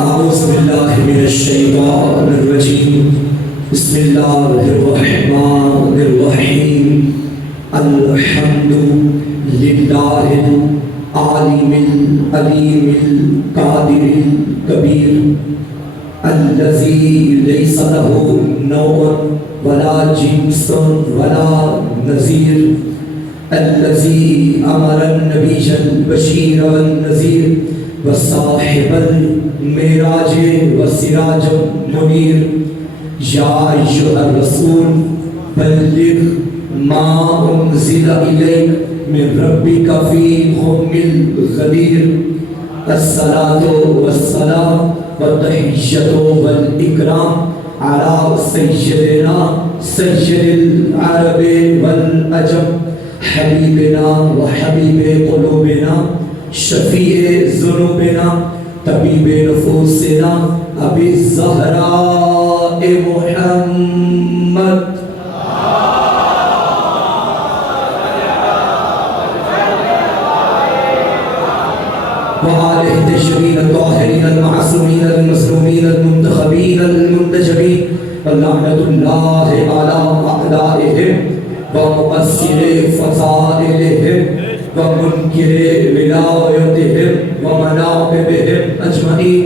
اعوذ باللہ من الشیطان الرجیم بسم اللہ الرحمن الرحیم الحمد للہ العالم العلیم القادر الکبیر الذی لیس لہ نوع ولا جنس ولا نظیر الذی امر النبی البشیر والنذیر وصاحب المعراج وسراج منیر یا ایھا الرسول بلغ ما انزل الیک من ربک فی ام الغدیر الصلاۃ والسلام والتحیۃ والاکرام علی سیدنا سید العرب والعجم حبیبنا وحبیب قلوبنا شفیع ذنوبنا طبیب نفوسنا ابی الزہراء محمد وآلہ الطیبین الطاہرین المعصومین المظلومین المنتخبین المنتجبین ولعنۃ اللہ علی اعدائہم ومقصر فضائلہم ومنکر ولایتہم ومناقبہم اجمعین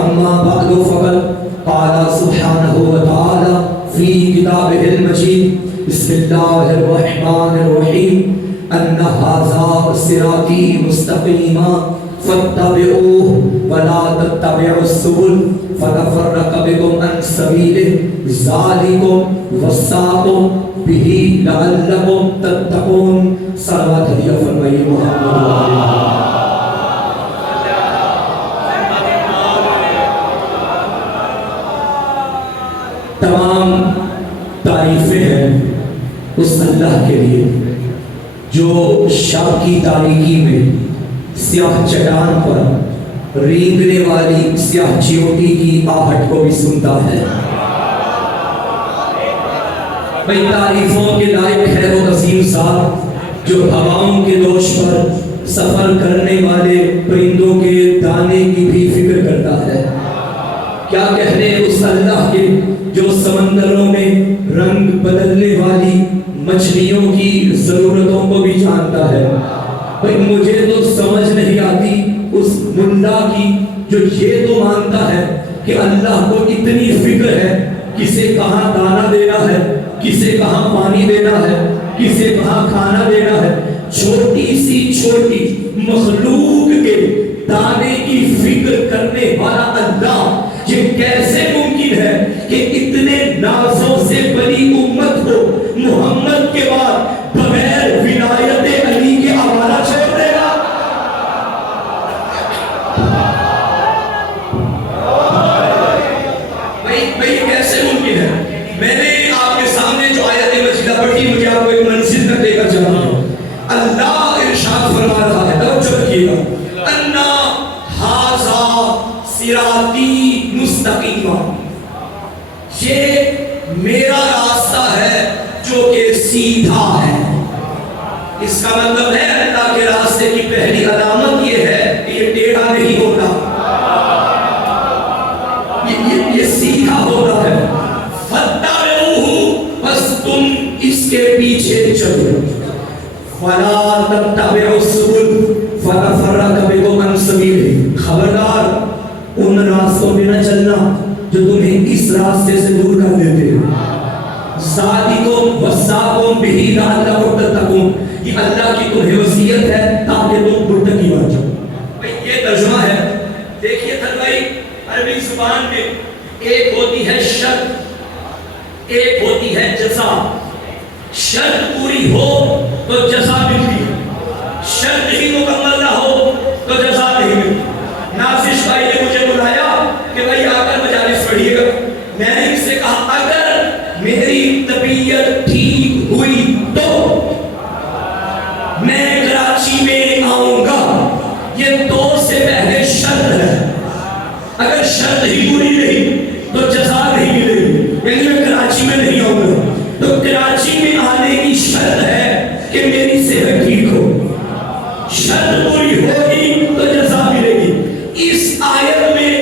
اما بعد فقد قال سبحانہ وتعالی فی کتابہ المجید بسم اللہ الرحمن الرحیم ان ھذا صراطی مستقیما فاتبعوه ولا تتبعوا السبل فتفرق بكم عن سبیلہ ذالکم وصاکم بہ لعلکم تتقون صلوات ہدیہ فرمائیے محمد تمام تعریفیں ہیں اس اللہ کے لیے جو شب کی تاریکی میں سیاہ چٹان پر رینگنے والی سیاہ چیوٹی کی آہٹ کو بھی سنتا ہے۔ بھئی تعریفوں کے لائق ہے وہ عظیم ذات جو ہواؤں کے دوش پر سفر کرنے والے پرندوں کے دانے کی بھی فکر کرتا ہے۔ کیا کہنے اس اللہ کے جو سمندروں میں رنگ بدلنے والی مچھلیوں کی ضرورتوں کو بھی جانتا ہے۔ بھئی مجھے تو سمجھ نہیں آتی اس ملا کی جو یہ تو مانتا ہے کہ اللہ کو اتنی فکر ہے کسے کہاں دانا دینا ہے، کسے کہاں پانی دینا ہے، کسے کہاں کھانا دینا ہے، چھوٹی سی چھوٹی مخلوق کے دانے کی فکر کرنے والا اللہ، یہ کیسے ممکن ہے کہ اتنے نازوں سے بڑی امت کو محمد کے بعد بغیر ولایت علی کے حوالہ چھوڑ دے گا؟ بھئی کیسے ممکن ہے؟ میں نے آپ کے سامنے جو آیت مجیدہ پڑھی مجھے آپ کو ایک منزل تک لے کر چلا ہوں۔ اللہ ارشاد فرما رہا ہے، توجہ رکھیے گا، انا ھذا صراطی مستقیما، یہ میرا راستہ ہے جو کہ سیدھا ہے۔ اس کا مطلب ہے اللہ کے راستے کی پہلی علامت یہ ہے کہ یہ ٹیڑھا نہیں ہوتا، یہ سیدھا ہوتا ہے۔ فاتبعوہ، بس تم اس کے پیچھے چلو۔ ولا تتبعوا السبل فتفرق بكم عن سبیلہ، خبردار ان راستوں میں نہ چلنا جو تمہیں اس راستے سے دور کر دیتے ہیں۔ ذالکم وصاکم بہ لعلکم تتقون، یہ اللہ کی تمہیں وصیت ہے تاکہ تم متقی بن جاؤ۔ بھئی یہ ترجمہ ہے، دیکھیے بھائی عربی زبان میں ایک ہوتی ہے شرط، ایک ہوتی ہے جزا۔ شرط پوری ہو تو جزا ملتی ہے، شرط ہی مکمل نہ ہو تو جزا نہیں ملتی۔ نازش بھائی نے مجھے بلایا کہ بھائی آ کر مجالس پڑھیے گا، میں نے اس سے کہا اگر میری طبیعت ٹھیک ہوئی تو میں کراچی میں آؤں گا، یہ تو سے پہلے شرط ہے۔ اگر شرط ہی پوری رہی تو جزا نہیں ملے گی، یعنی میں کراچی میں نہیں آؤں گا، تو کراچی میں آنے کی شرط ہے کہ میری صحت ٹھیک ہو۔ شرط پوری ہوگی تو جزا ملے گی۔ اس آیت میں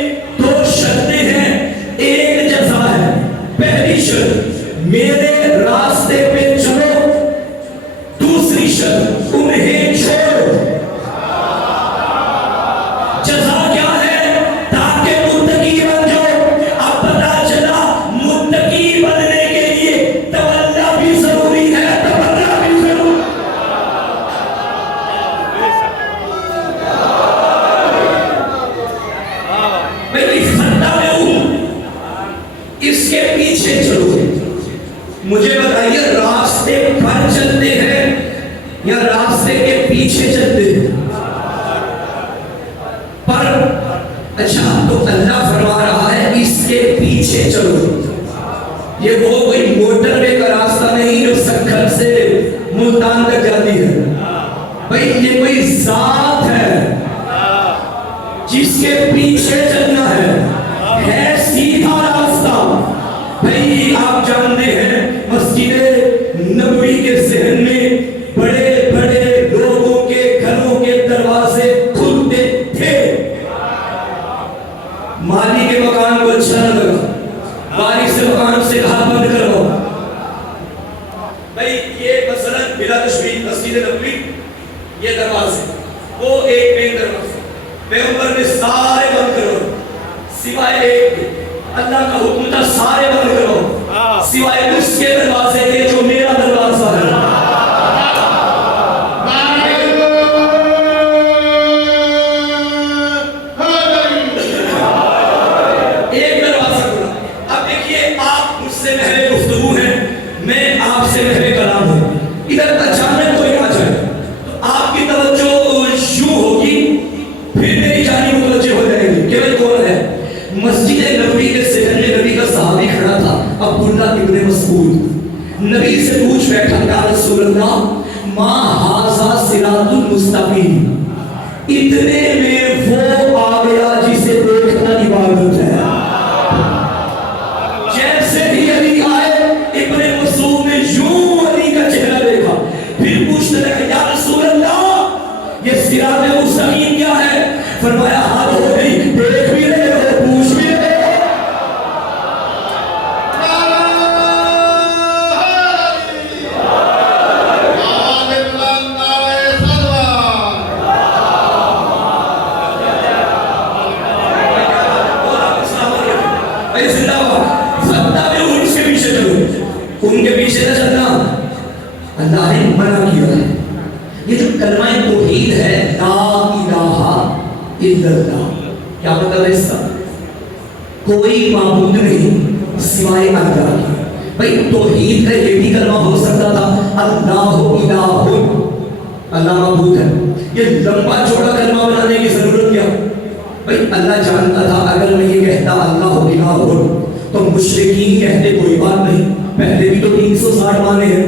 مجھے بتائیے راستے پر چلتے ہیں یا راستے کے پیچھے چلتے ہیں؟ پر اچھا تو اللہ فرما رہا ہے اس کے پیچھے چلو. یہ وہ کوئی موٹر وے کا راستہ نہیں جو سکھر سے ملتان تک جاتی ہے بھائی. یہ کوئی ذات ہے جس کے پیچھے چلنا ہے سیدھا راستہ. بھائی آپ جانتے ہیں مسجد نبوی کے ذہن میں بڑے بڑے لوگوں کے گھروں کے دروازے کھلتے تھے. مالی کے مکان کو اچھا نہ لگا, وارث سے مکان سے کہا بند کرو. بھائی یہ مثلا بلا تشبیہ مسجد نبوی یہ دروازے وہ ایک مین دروازہ پیغمبر نے سارے بند کرو سوائے ایک کے. اللہ کا حکم تھا سارے بند کرو سوائے اس کے دروازے کے جو میرا دروازہ ہے. ایک دروازہ کھلا. اب دیکھیے آپ مجھ سے محل گفتگو ہیں, میں آپ سے محل کلام ہوں. ادھر اچانک کوئی آ جائے تو آپ کی توجہ یوں ہوگی, پھر میری جانب متوجہ ہو جائے گی کہ بھائی کون ہے. مسجد نبوی کے ذہن میں نبی کا صحابی کھڑا تھا عبداللہ ابن مسعود. نبی سے پوچھ بیٹھا یا رسول اللہ ما ھذا صراط المستقیم. اتنے میں وہ آ گیا جسے دیکھنا عبادت ہے. جیسے ہی علی آئے ابن مسعود نے یوں علی کا چہرہ دیکھا, پھر پوچھنے لگا یا رسول اللہ یہ صراط مستقیم کیا ہے؟ فرمایا حد ہو گئی, دیکھ بھی رہے ہو پوچھ بھی رہے ہو. ان کے پیچھے نہ چلنا, اللہ نے منع کیا ہے. یہ جو کلمہ توحید ہے لا الہ الا اللہ, کیا مطلب ہے اس کا؟ کوئی معبود نہیں سوائے اللہ کے. بھائی توحید کا یہ بھی کلمہ ہو سکتا تھا اللہ الہ, اللہ معبود ہے. یہ لمبا چوڑا کلمہ بنانے کی ضرورت کیا؟ بھائی اللہ جانتا تھا اگر میں یہ کہتا اللہ الہ تو مشرکین کہتے کوئی بات نہیں, پہلے بھی تو 360 مانے ہیں.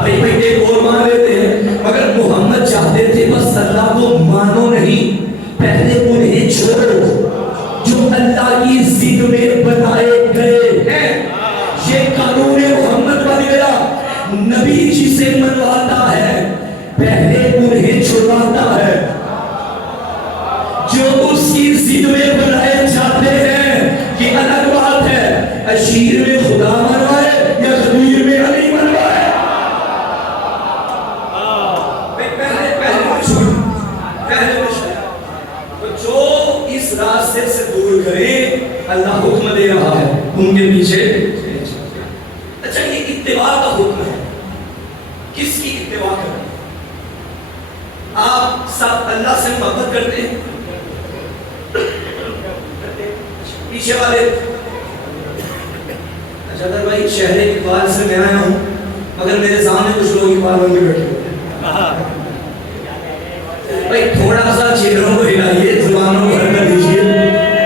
بھائی ایک اور مان لیتے ہیں, مگر محمد چاہتے تھے بس اللہ کو مانو نہیں, پہلے انہیں چھوڑو جو اللہ کی ضد میں بنائے گئے ہیں. یہ قانون محمد بن گیا. نبی جسے منواتا ہے پہلے انہیں چھڑواتا ہے. جو اس کی ضد میں بنائے جاتے ہیں یہ الگ بات ہے. اشیر میں خدا منوائے یا خبیر میں علی منوائے, جو اس راستے سے دور کرے اللہ حکم دے رہا ہے ان کے پیچھے. اچھا یہ اتباع کا حکم ہے, کس کی اتباع کریں؟ آپ سب اللہ سے محبت کرتے ہیں, پیچھے والے اچھا در بھائی شہر اقبال سے میں آیا ہوں مگر میرے سامنے کچھ لوگ اقبال میں بیٹھے ہوئے. بھائی تھوڑا سا چہروں کو ہلائیے, زبانوں کو حرکت دیجیے,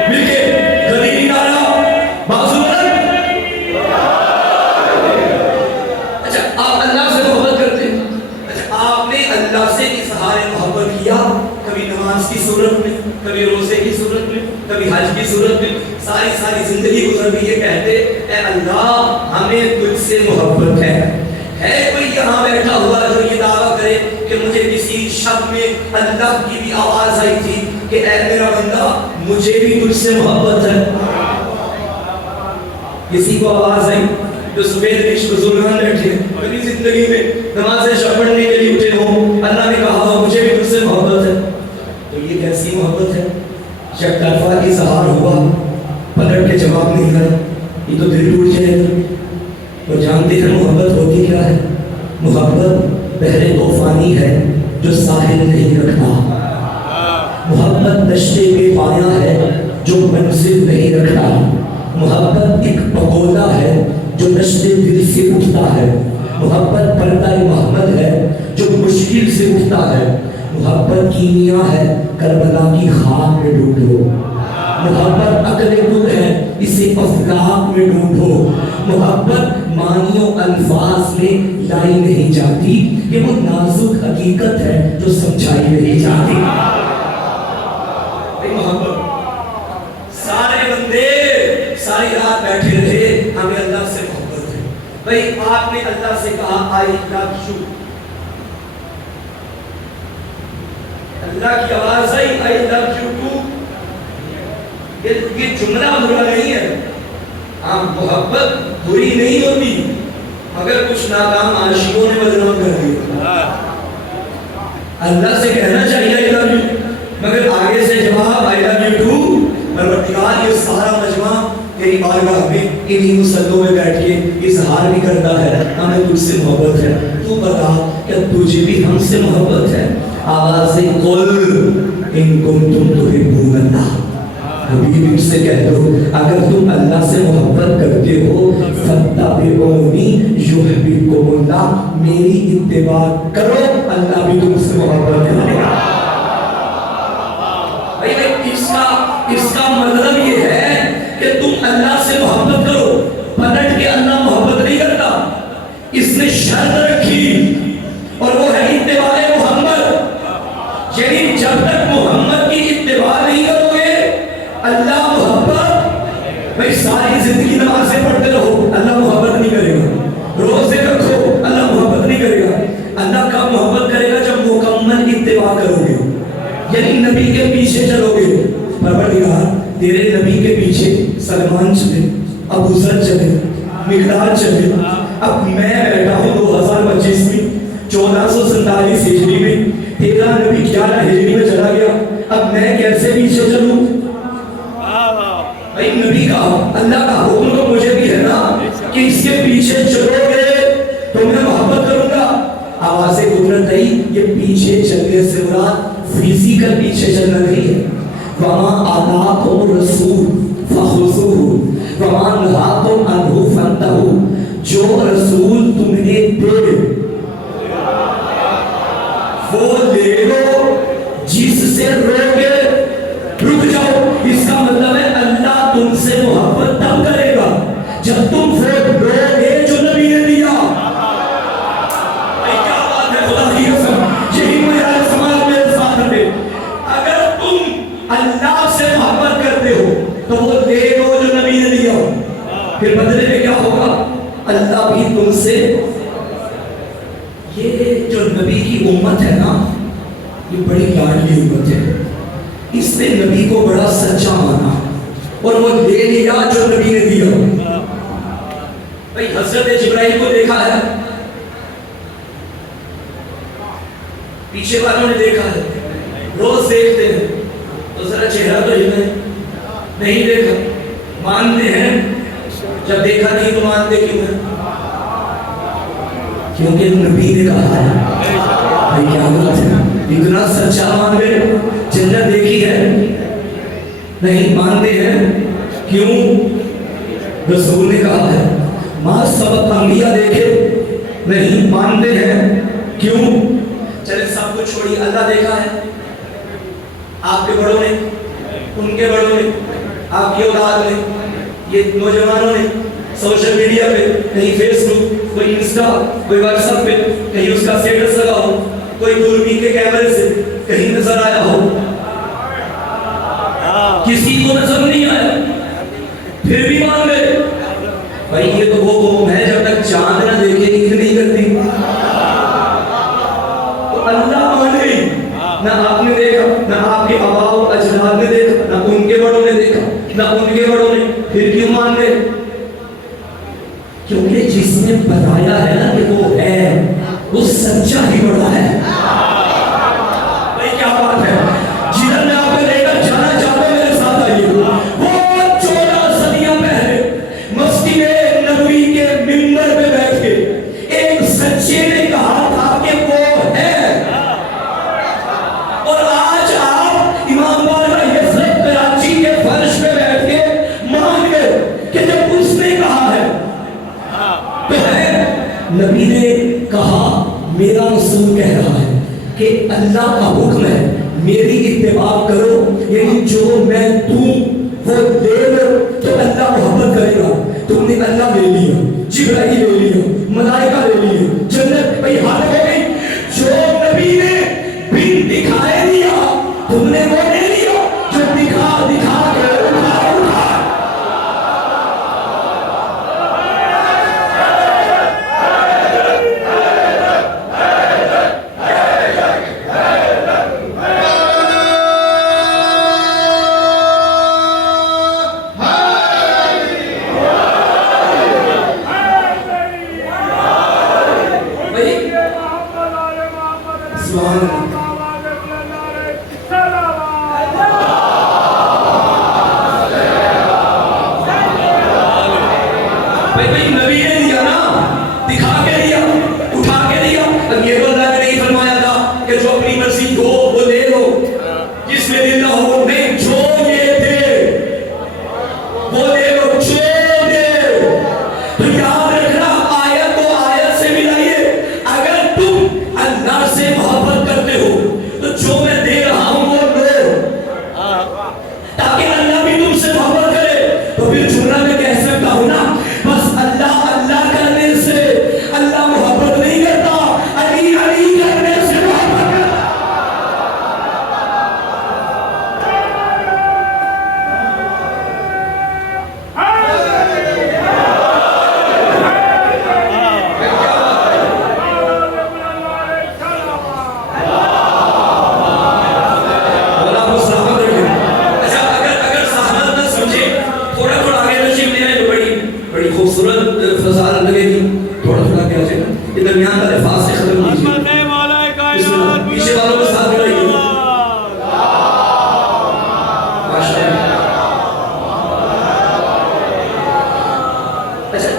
مل کے غدیری نعرہ بازو بلند. اچھا آپ اللہ سے محبت کرتے ہیں. اچھا آپ نے اللہ سے اظہار محبت کیا کبھی نماز کی صورت میں, کبھی روزے کی صورت میں, کبھی حج کی صورت میں, ساری زندگی گزر گئی یہ کہتے اے اللہ ہمیں تجھ سے محبت ہے. ہے کوئی یہاں بیٹھا ہوا جو یہ دعویٰ کرے کہ مجھے کسی شب میں اللہ کی بھی آواز آئی تھی کہ اے میرا بندہ مجھے بھی تجھ سے محبت ہے؟ کسی کو آواز آئی جو سفید ریش بزرگان بیٹھے کبھی زندگی میں نماز شب پڑھنے کے لیے اٹھے ہوں, اللہ نے کہا مجھے بھی تجھ سے محبت ہے؟ تو یہ کیسی محبت ہے؟ یک طرفہ اظہار ہوا پلٹ کے جواب نہیں کرا, یہ تو دل ٹوٹ جائے گا. وہ جانتے ہیں محبت ہوتی کیا ہے؟ محبت بحر طوفانی ہے جو ساحل نہیں رکھتا. محبت دشتے پہ پایا ہے جو منزل نہیں رکھتا. محبت ایک پگولا ہے جو نشتے دل سے اٹھتا ہے، محبت پردہ محمد ہے جو مشکل سے اٹھتا ہے، محبت کیمیا ہے کربلا کی خاک میں ڈھونڈو، محبت عقل دل ہے اسے افلاک میں ڈھونڈو، محبت معنیوں الفاظ میں لائی نہیں جاتی، یہ وہ نازک حقیقت ہے جو سمجھائی نہیں جاتی۔ محبت سارے بندے ساری رات بیٹھے رہے، ہمیں اللہ سے محبت ہے۔ بھائی آپ نے اللہ سے کہا آئی لو یو، اللہ کی آواز آئی آئی لو یو ٹو، یہ جملہ برا نہیں ہے، ہاں محبت بری نہیں ہوتی، مگر کچھ ناکام عاشقوں نے بدنام کر دیا۔ اللہ سے کہنا چاہیے آئی لو یو، مگر آگے سے جواب آئی لو یو ٹو۔ پروردگار یہ سارا مجمع تیری بارگاہ میں انہی مصلوں میں بیٹھ کے اظہار بھی کرتا ہے ہمیں تجھ سے محبت ہے، تو بتا کہ تجھے بھی ہم سے محبت ہے؟ آواز سے قل ان کنتم تحبون اللہ، حبیب ان سے کہہ دو اگر تم اللہ سے محبت کرتے ہو فاتبعونی یحببکم اللہ، میری اتباع کرو اللہ بھی تم سے محبت کرے گا۔ اس کا مطلب یہ ہے کہ تم اللہ سے محبت کرو، پلٹ کے اللہ محبت نہیں کرتا، اس نے شرط رکھی اور وہ ہے اتباع محمد، یعنی جب تک محمد کی اتباع نہیں کرو گے اللہ محبت، بھائی ساری زندگی نمازیں پڑھتے رہو اللہ محبت نہیں کرے گا، روزے رکھو اللہ محبت نہیں کرے گا۔ اللہ کب محبت کرے گا؟ جب مکمل اتباع کرو گے، یعنی نبی کے پیچھے چلو گے۔ پروردگار تیرے نبی کے پیچھے سلمان چلے، ابو ذر چلے، مقداد چلے، اب میں بیٹھا ہوں 2025 میں 1447 ہجری میں، تیرا نبی 11 ہجری میں چلا گیا، اب میں کیسے پیچھے چلوں؟ بھائی نبی کا اللہ کا حکم تو مجھے بھی ہے نا کہ اس کے پیچھے چلو گے تو میں محبت کروں گا۔ آواز قدرت ہے، یہ پیچھے چلنے سے مراد فزیکل پیچھے چلنا نہیں ہے۔ وما آتاکم الرسول فخذوہ وما نہاکم عنہ فانتہوا، جو رسول تمہیں دے وہ لے لو، جس سے روکے رک جاؤ۔ اس کا مطلب ہے اللہ تم سے محبت تب کرے گا جب تم وہ لوگے جو نبی نے دیا۔ کیا بات ہے خدا کی قسم، یہی میرا سماج میں ساتھ ہے۔ اگر تم اللہ سے محبت کرتے ہو تو وہ دے دو جو نبی نے دیا، پھر بدلے میں کیا ہوگا؟ اللہ بھی تم سے۔ یہ جو نبی کی امت ہے نا، یہ بڑی لاڈلی امت ہے، اس نے نبی کو بڑا سچا مانا اور وہ دے لیا جو نبی نے دیا۔ بھائی حضرت جبرائیل کو دیکھا ہے، پیچھے والوں نے دیکھا ہے، روز دیکھتے ہیں، تو ذرا چہرہ تو ہلائیں، نہیں دیکھا، مانتے ہیں، جب دیکھا نہیں تو مانتے کیوں ہیں؟ کیونکہ نبی نے کہا ہے۔ بھائی کیا بات ہے، اتنا سچا مان گئے، جنت دیکھی ہے نہیں مانتے ہیں، کیوں؟ رسول نے کہا ہے۔ ماں سبق انبیاء دیکھے نہیں مانتے ہیں، کیوں؟ چلے سب کچھ چھوڑی، اللہ دیکھا ہے، آپ کے بڑوں نے، ان کے بڑوں نے، آپ کی اولاد نے، یہ نوجوانوں نے سوشل میڈیا پہ کہیں فیس بک، کوئی انسٹا، کوئی واٹس ایپ پہ کہیں اس کا سٹیٹس لگا ہو، کوئی دوربین کے کیمرے سے کہیں نظر آیا ہو، کسی کو نظر نہیں آیا پھر بھی مان گئے۔ بھائی یہ تو وہ قوم ہے جب تک چاند نہ دیکھے نیند نہیں کرتی۔ تو اللہ مان گئی، نہ آپ نے دیکھا، نہ آپ کے آباء و اجداد نے دیکھا، نہ ان کے بڑوں نے دیکھا، نہ ان کے بڑوں نے، پھر کیوں مان گئے؟ کیونکہ جس نے بتایا ہے نا کہ وہ ہے، وہ سچا ہی بڑا ہے۔ بھائی کیا بات ہے، جدھر میں آپ کو لے کر جانا چاہتا ہوں میرے ساتھ آئیے۔ وہ 14 صدیاں پہلے مسجد نبوی کے منبر پہ بیٹھ کے ایک سچے نے کہا تھا کہ وہ ہے، اور آج آپ امام بارگاہ حضرت کراچی کے فرش پہ بیٹھ کے مان گئے کہ جب اس نے کہا ہے نبی نے کہا میرا رسول کہہ رہا ہے کہ اللہ کا حکم ہے میری اتباع کرو، یعنی جو میں دوں وہ لے لو تو اللہ محبت کرے گا۔ تم نے اللہ لے لیا، جبرائیل لے لیا، ملائکہ لے لیا، جنت بھائی حال ہو گئی۔ جو نبی نے بن دکھائے دیا تم نے وہ لے لیا جو دکھا دکھا کے اٹھا اٹھا۔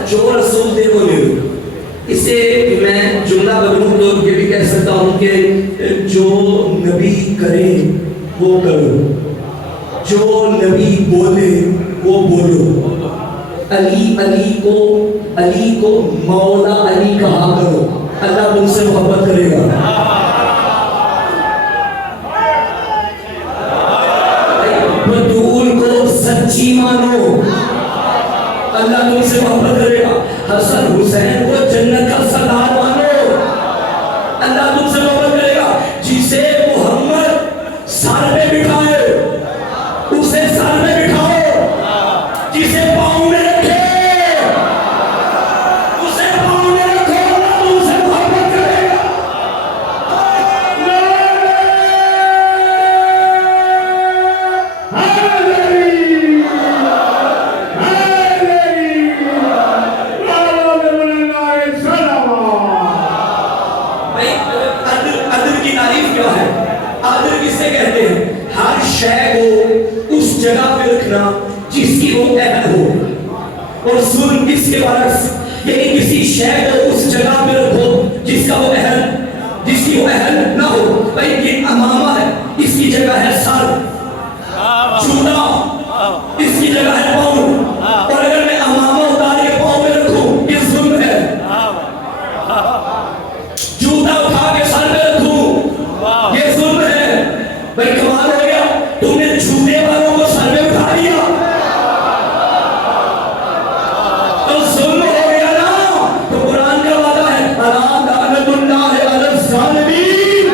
جو رسول دے وہ لے لو۔ اسے میں جملہ بدلوں تو یہ بھی کہہ سکتا ہوں کہ جو نبی کرے وہ کرو، جو نبی بولے وہ بولو۔ علی کو مولا علی کہا کرو، اللہ تم سے محبت کرے گا۔ بطول کو سچی مانو، اللہ تم سے محبت کرے گا۔ حسن حسین کو جنت کا سردار مانو، اللہ تم سے محبت کرے گا۔ جسے محمد سر پہ بٹھائے اسے سر پہ بٹھاؤ، جسے پاؤں میں رکھے اسے پاؤں میں رکھو، اللہ تم سے محبت کرے گا۔ جگہ پہ رکھنا جس کی وہ اہل ہو، اور ظلم اس کے برعکس، یعنی کسی شے کو اس جگہ پہ رکھو جس کا وہ اہل، جس کی وہ اہل نہ ہو۔ بھائی یہ امامہ ہے، اس کی جگہ ہے سر، جوتا اس کی جگہ ہے پاؤں، اور اگر میں امامہ اتار کے پاؤں میں رکھوں یہ ظلم ہے۔ جوتا اٹھا کے سر پہ رکھوں یہ ظلم ہے۔ بھائی کمال ہو گیا، تم نے جھوٹے والوں کو سر میں اٹھا دیا تو ظلم ہو گیا نا۔ تو قرآن کا وعدہ ہے الا لعنت اللہ علی الظالمین،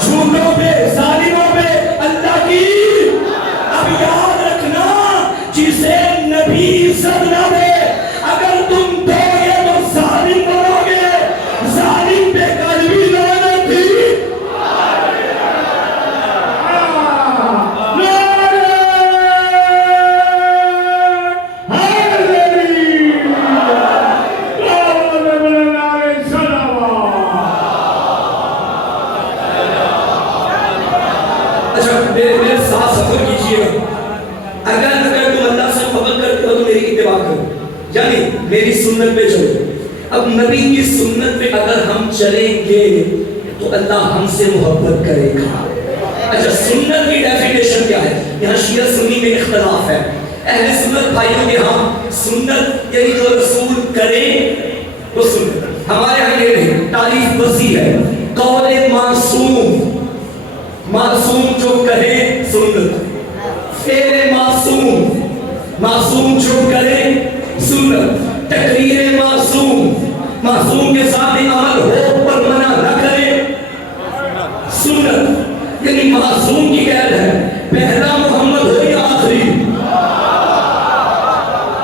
جھوٹوں پہ ظالموں پہ اللہ کی۔ اب یاد رکھنا جسے نبی عزت نہ دے اگر تم دو گے تو ظالم بنو گے، ظالم پہ کل بھی لعنت تھی۔ میرے ساتھ سفر کیجئے گا، اگر تم اللہ سے محبت کرتے ہو تو میری اتباع کرو، یعنی میری سنت پہ چلو۔ اب نبی کی سنت پہ اگر ہم چلیں گے تو اللہ ہم سے محبت کرے گا۔ اچھا سنت کی ڈیفینیشن کیا ہے؟ یہاں شیعہ سنی میں اختلاف ہے۔ اہل سنت بھائیوں کے ہاں سنت یعنی جو رسول کرے وہ سنت، ہمارے ہاں یہ نہیں، تعریف وسیع ہے. قول معصوم، معصوم جو کہے سنت. فعل معصوم، معصوم جو کرے سنت. تقریر معصوم، معصوم کے سامنے عمل ہو پر منع نہ کرے سنت. یعنی معصوم کی قید ہے، پہلا محمد ہو یا آخری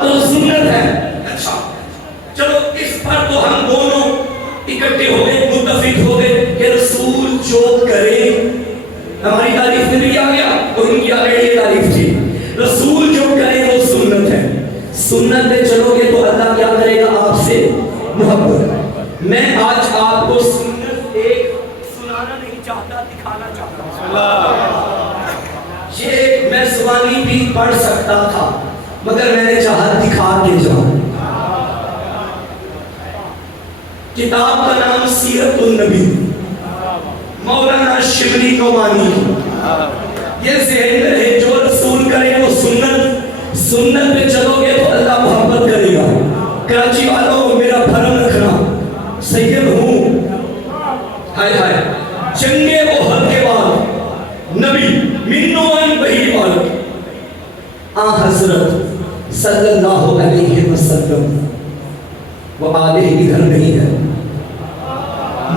تو سنت ہے. اچھا چلو اس پر تو ہم دونوں اکٹھے ہو گئے، متفق ہو گئے کہ رسول جو کرے، ہماری تعریف میں بھی آ گیا اور ان کی آگے تعریف تھی. رسول جو کرے وہ سنت ہے. سنت پہ چلو گے تو اللہ کیا کرے گا؟ آپ سے محبت. میں آج آپ کو سنت ایک سنانا نہیں چاہتا، دکھانا چاہتا ہوں. یہ میں زبانی بھی پڑھ سکتا تھا مگر میں نے چاہا دکھا کے جاؤں. کتاب کا نام سیرت النبی، مولانا شبلی نعمانی. یہ ذہن میں رہے جو رسول کرے وہ سنت. سنت پہ چلو گے تو اللہ محبت کرے گا. کراچی والوں میرا بھرم رکھنا، سید ہوں. ہائے ہائے جنگ احد کے بعد نبی منوان بہی والوں حضرت صلی اللہ علیہ وسلم وہ آلہ ادھر نہیں ہے،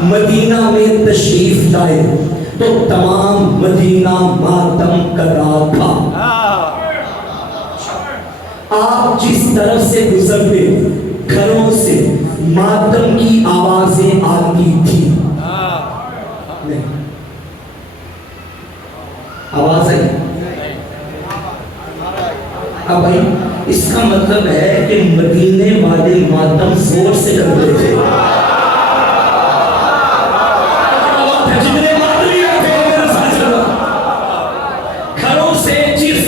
مدینہ میں تشریف لائے تو تمام مدینہ ماتم کرا تھا. آپ جس طرف سے گزرتے گھروں سے ماتم کی آوازیں آتی تھی. آواز ہے اب بھائی، اس کا مطلب ہے کہ مدینے والے ماتم زور سے کرتے تھے. گھروں سے جس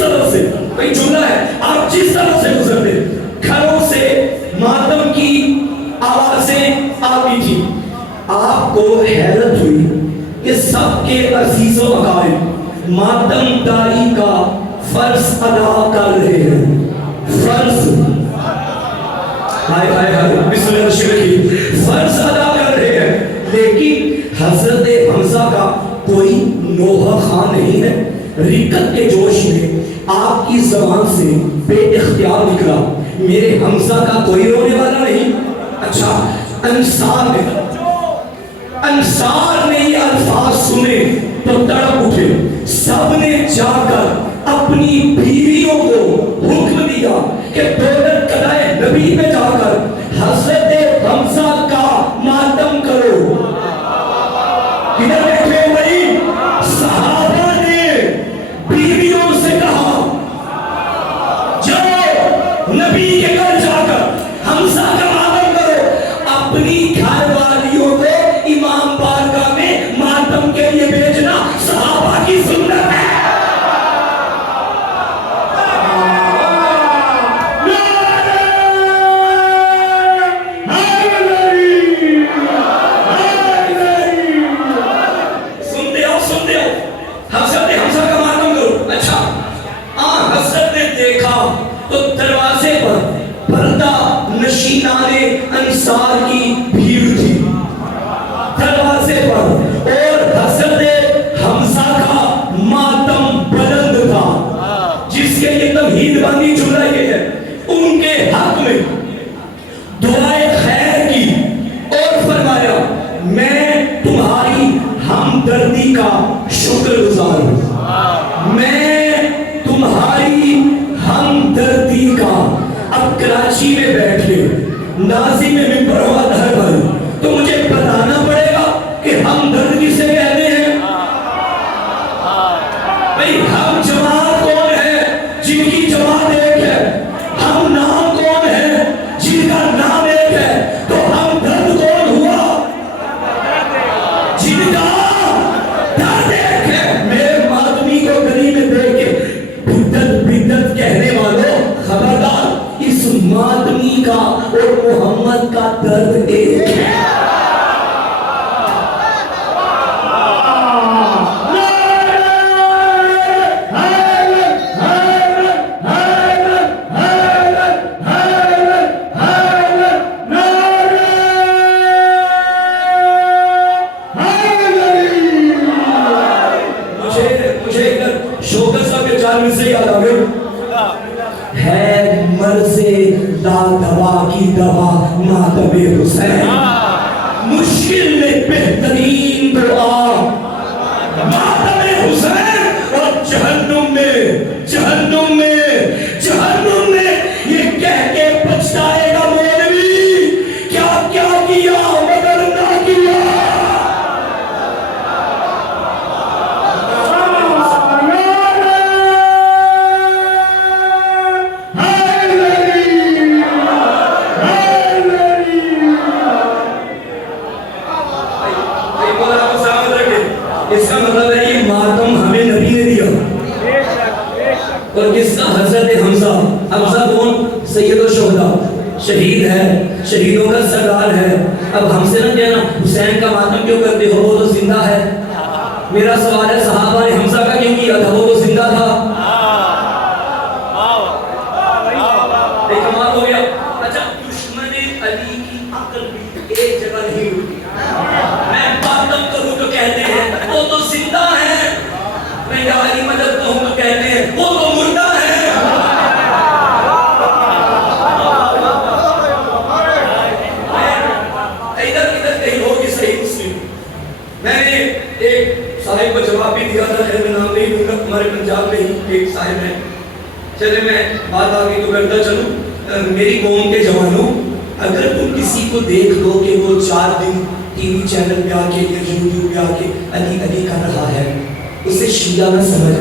طرف سے کوئی جملہ ہے، آپ جس طرف سے گزرتے گھروں سے ماتم کی آوازیں آتی تھی. آپ کو حیرت ہوئی کہ سب کے عزیز و اقارب ماتم داری کا فرض ادا کر رہے ہیں. فرض فرض ادا کر رہے ہیں، لیکن حضرت حمزہ کا کوئی نوحہ خان نہیں ہے. رکت کے جوش میں آپ کی زبان سے بے اختیار نکلا میرے حمزہ کا کوئی رونے والا نہیں. اچھا انصار نے یہ الفاظ سنے تو تڑپ اٹھے. سب نے جا کر اپنی بیویوں کو حکم دیا کہ دولت قلعہ نبی میں جا کر حضرت حمزہ کا ماتم کرو. ادھر بیٹھے ہوئی صحابہ نے بیویوں سے کہا جاؤ نبی کے گھر جا کر حمزہ کا ماتم کرو. اپنی گھر والیوں کو امام بارگاہ میں ماتم کے لیے بھیجنا صحابہ کی سنت ہے. انصار کی بھیڑ تھی دروازے پر اور حضرت حمزہ کا ماتم بلند تھا، جس کے لیے تمہید بندی جملہ یہ ہے ان کے حق میں دعائے خیر کی اور فرمایا میں تمہاری ہمدردی کا شکر گزار ہوں، میں تمہاری ہمدردی کا. اب کراچی میں بیٹھے نازی میں ممبر ہوا دھر بھر تو مجھے بتانا پڑے گا کہ ہم درد کسے کہتے ہیں. بھئی ہم جماعت کون ہے جن کی جماعت ایک ہے، ہم نام کون ہے جن کا نام ایک ہے، تو ہم درد کون ہوا جن کا درد ایک ہے. میرے ماتمی کو گلی میں دیکھ کے بدت بدت کہنے والوں خبردار، اس ماتمی کا اور محمد کا درد ایک ہے. زبان سے یاد آ گئی ہے مرض لا دوا کی دوا ماتم حسین مشکل میں بہترین دعا ماتم حسین اور جہنم میں یہ کہہ کے پچھتائے گا مولوی کیا کیا کیا مگر نہ کیا اس کا مطلب ہے یہ ماتم ہمیں نبی نے دیا اور کس کا حضرت حمزہ کون سید الشہداء شہید ہے شہیدوں کا سردار ہے اب ہم سے نہ کہنا حسین کا ماتم کیوں کرتے ہو وہ تو زندہ ہے میرا سوال ہے صحابہ نے حمزہ کا کیوں کیا تھا وہ تو زندہ تھا ایک کمال ہو گیا اچھا دشمن علی کی عقل بھی ایک جگہ نہیں ہوتی میں ماتم کروں تو کہتے ہیں وہ تو زندہ ہے میں یا علی مدد کہوں تو کہتے ہیں وہ تو مردہ ہے ادھر کہیں ہوگی صحیح مسلم میں نے ایک صاحب کو جواب بھی دیا تھا خیر میں نام نہیں دوں گا ہمارے پنجاب میں ہی ایک صاحب ہے چلے میں بات آگے تو کرتا چلوں میری قوم کے جوانوں اگر تم کسی کو دیکھ لو کہ وہ 4 دن ٹی وی چینل پہ آ کے یا یوٹیوب پہ آ کے علی علی کر رہا ہے اسے شیعہ نہ سمجھ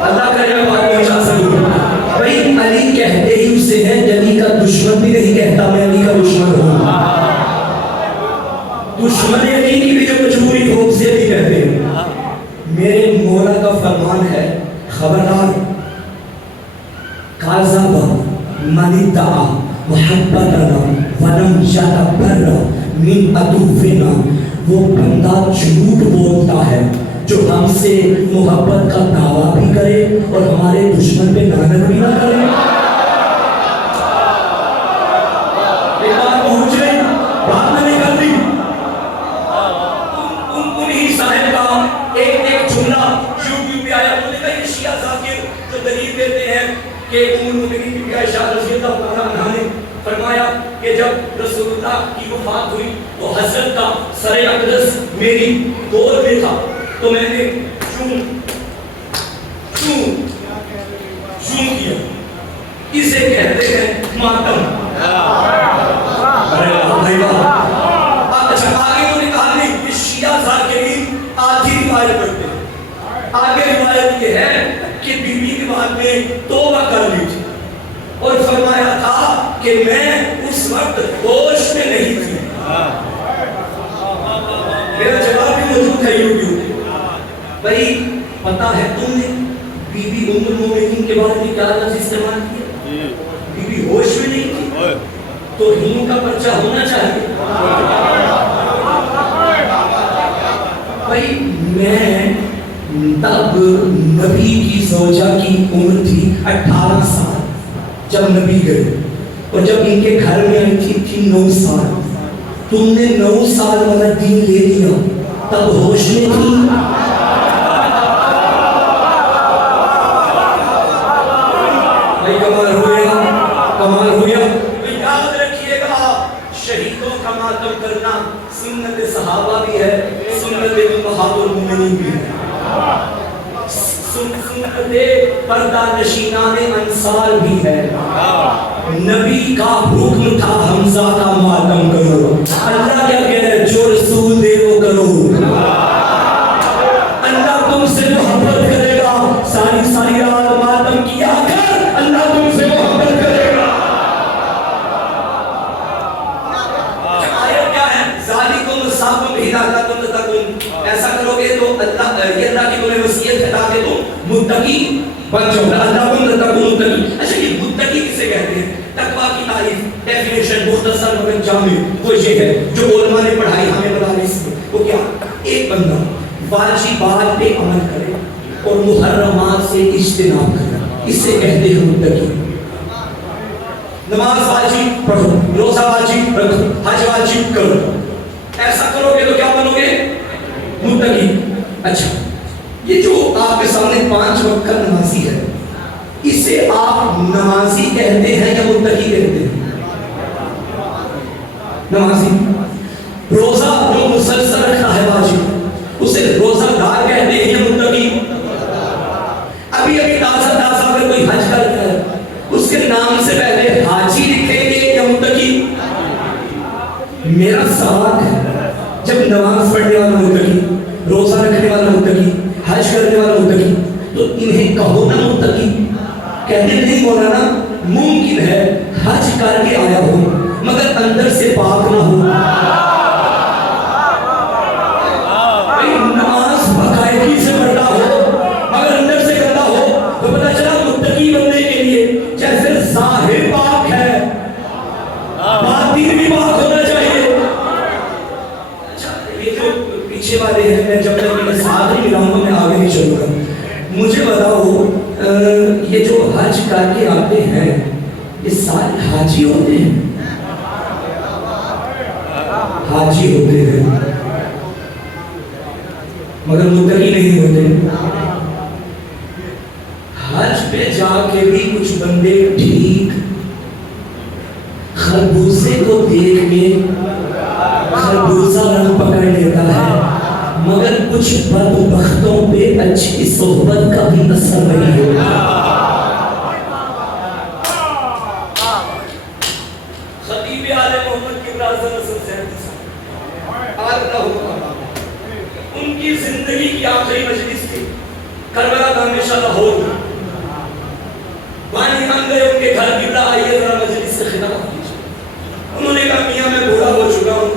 اللہ کرے میں بات پہنچا سکوں بھائی علی کہتے ہی اسے ہے علی کا دشمن بھی نہیں کہتا میں علی کا دشمن ہوں دشمن علی کی بھی جو مجبوری ہو اسے علی کہتے ہیں میرے مولا کا فرمان ہے خبردار کاذب من ادعا محبتنا ولم یتبرأ من عدونا وہ بندہ جھوٹ بولتا ہے جو ہم سے محبت کا دعویٰ بھی کرے اور ہمارے دشمن پہ لعنت بھی نہ کرے ایک بات پہنچ گئی بات میں نہیں کر دی انہی صاحب کا ایک جملہ یوٹیوب پہ آیا انہوں نے کہا یہ شیعہ ذاکر جو دلیل دیتے ہیں کہ ام المؤمنین بی عائشہ رضی اللہ تعالیٰ عنہا نے فرمایا کہ جب رسول اللہ کی وفات ہوئی تو حضرت کا سر اقدس میری گود میں تھا تو میں نے چون کیا اسے کہتے ہیں ماتم اچھا آگے انہوں نے کہا نہیں کہ شیعہ ذاکرین آدھی روایت کرتے ہیں آگے روایت یہ ہے کہ بیوی کے بعد میں توبہ کر لی تھی اور فرمایا تھا کہ میں اس وقت ہوش میں نہیں تھی میرا جواب بھی موجود ہے یوٹیوب بھائی پتا ہے تم نے بی بی ام المؤمنین کے بارے میں کیا لفظ استعمال کیا بی بی ہوش میں نہیں تھی تو ہندو کا پرچہ ہونا چاہیے بھائی میں تب نبی کی زوجہ کی عمر تھی 18 سال جب نبی گئے اور جب ان کے گھر میں آئی تھی 9 سال تم نے 9 سال والا دین لے لیا تب ہوش میں تھی بھائی کمال ہو گیا تو یاد رکھیے گا شہیدوں کا ماتم کرنا سنت صحابہ بھی ہے سنت امہات المومنین بھی ہے سنت پردہ نشینان انصار بھی ہے نبی کا حکم تھا حمزہ کا ماتم کرو اللہ کیا کہہ رہے جو رسول دے وہ کرو اللہ تم سے محبت کرے گا ساری رات ماتم کیا کر اللہ تم سے محبت کرے گا آیت کیا ہے ذالکم صاحب ہدایتکم تتقون ایسا کرو گے تو اللہ کی تمہیں وصیت ہے تاکہ تم متقی بن جاؤ اللہ تم تتقون متقی اچھا یہ متقی کسے کہتے ہیں تقویٰ کی تعریف ڈیفینیشن مختصر مگر جامع وہ یہ ہے جو علماء نے پڑھائی ہمیں بتا نہیں سکتے وہ کیا ایک بندہ واجبات پہ عمل کرے اور محرمات سے اجتناب کرے اسے کہتے ہیں متقی نماز واجب پڑھو روزہ واجب رکھو حج واجب کرو ایسا کرو گے تو کیا بنو گے متقی اچھا یہ جو آپ کے سامنے 5 وقت کا نمازی ہے، اسے آپ نمازی کہتے ہیں یا متقی کہتے ہیں؟ نمازی۔ روزہ جو مسلسل رکھتا ہے واجب، اسے روزہ دار کہتے ہیں یا متقی؟ ابھی تازہ اگر کوئی حج کرتا ہے، اس کے نام سے پہلے حاجی لکھیں گے یا متقی؟ میرا سوال ہے، جب نماز پڑھنے والا متقی، روزہ رکھنے والا متقی، حج کرنے والا متقی، تو انہیں کہو نا متقی۔ کہتے نہیں مولانا، ممکن ہے حج کر کے آیا ہو مگر اندر سے پاک نہ ہو، نماز باقاعدگی سے پڑھتا ہو مگر اندر سے گندا ہو، تو پتہ چلا متقی بننے کے لیے جیسے ظاہر پاک ہے، باطن بھی پاک ہونا چاہیے۔ اچھا، یہ جو پیچھے والے ہیں، میں جب تک میں ساتھ نہیں ملاؤں گا میں آگے نہیں چلوں گا۔ مجھے بتاؤ، یہ جو حج کر کے آتے ہیں یہ سارے حاجی ہوتے ہیں؟ حاجی ہوتے ہیں مگر متقی نہیں ہوتے۔ حج پہ جا کے بھی کچھ بندے ٹھیک خربوزے کو دیکھ کے خربوزہ رنگ پکڑ لیتا ہے، مگر کچھ بدبختوں پہ اچھی صحبت کا بھی اثر نہیں ہوتا۔ خطیب آل محمد کی ان کی زندگی کی آخری مجلس تھی، کربلا کا ہمیشہ لاہور، وہاں امام گئے ان کے گھر، قبلہ آئیے ذرا مجلس سے خطاب کیجیے۔ انہوں نے کہا میاں میں بوڑھا ہو چکا ہوں،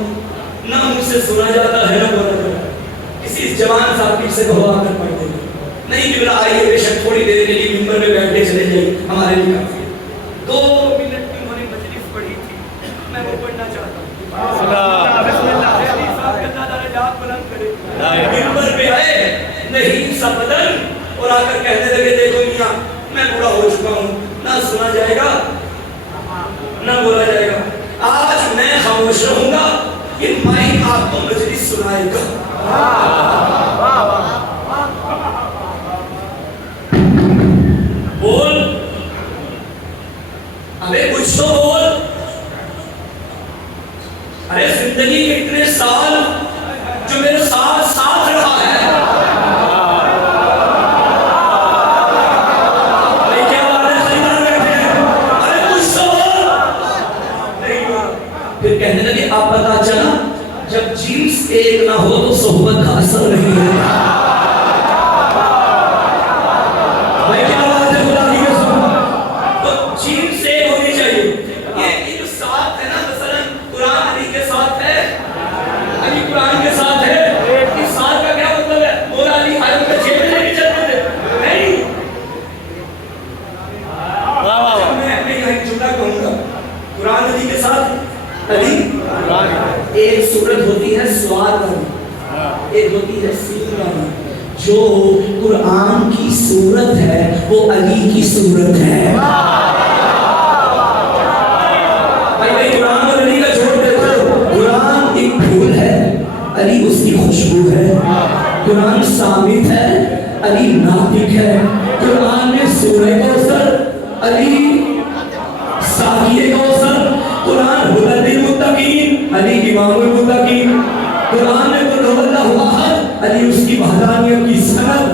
نہ مجھ سے سنا جاتا ہے نہ بولا جاتا ہے، کسی جوان صاحب سے کہو آ کر پڑھ دیں۔ نہیں قبلہ آئیے، بے شک تھوڑی دیر کے لیے ممبر میں بیٹھ کے چلے جائیے، ہمارے لیے کافی ہے۔ 2 منٹ کی انہوں نے مجلس پڑھی تھی، میں وہ پڑھنا چاہتا ہوں۔ ممبر پہ آئے نہیں سا بدن اور آ کر کہنے لگے دیکھو میاں میں بوڑھا ہو چکا ہوں، نہ سنا جائے گا نہ بولا جائے گا، آج میں خاموش رہوں گا، یہ مائک آپ کو مجلس سنائے گا۔ بول ابے کچھ تو بول، ارے زندگی کے اتنے سال جو میرے ساتھ رہا ہے، پھر کہنے لگے آپ پتا چلا جب جنس ایک نہ ہو تو صحبت کا اثر نہیں ہوتا۔ بھائی کیا بات ہے، خدا کی قسم، تو جنس ایک ہونی چاہیے۔ یہ جو ساتھ ہے نا، مثلا قرآن علی کے ساتھ ہے، علی قرآن کے ساتھ ہے، اس ساتھ کا کیا مطلب ہے؟ مولا علی حرم کا جیب میں لے کے چلتے تھے؟ نہیں، میں یہاں جملہ کہوں گا، قرآن علی کے ساتھ علی، ایک صورت ہوتی ہے سواد والی، ایک ہوتی ہے سین والی۔ جو قرآن کی صورت ہے وہ علی کی صورت ہے۔ بھائی قرآن اور علی کا چھوڑ دیتے ہو، قرآن ایک پھول ہے، علی اس کی خوشبو ہے، قرآن ثابت ہے، علی ناطق ہے، قرآن میں سورہ کوثر، علی ساقی کوثر، قرآن ہدی للمتقین، علی امام المتقین، قرآن میں قل هو اللہ احد، علی اس کی وحدانیت کی سند،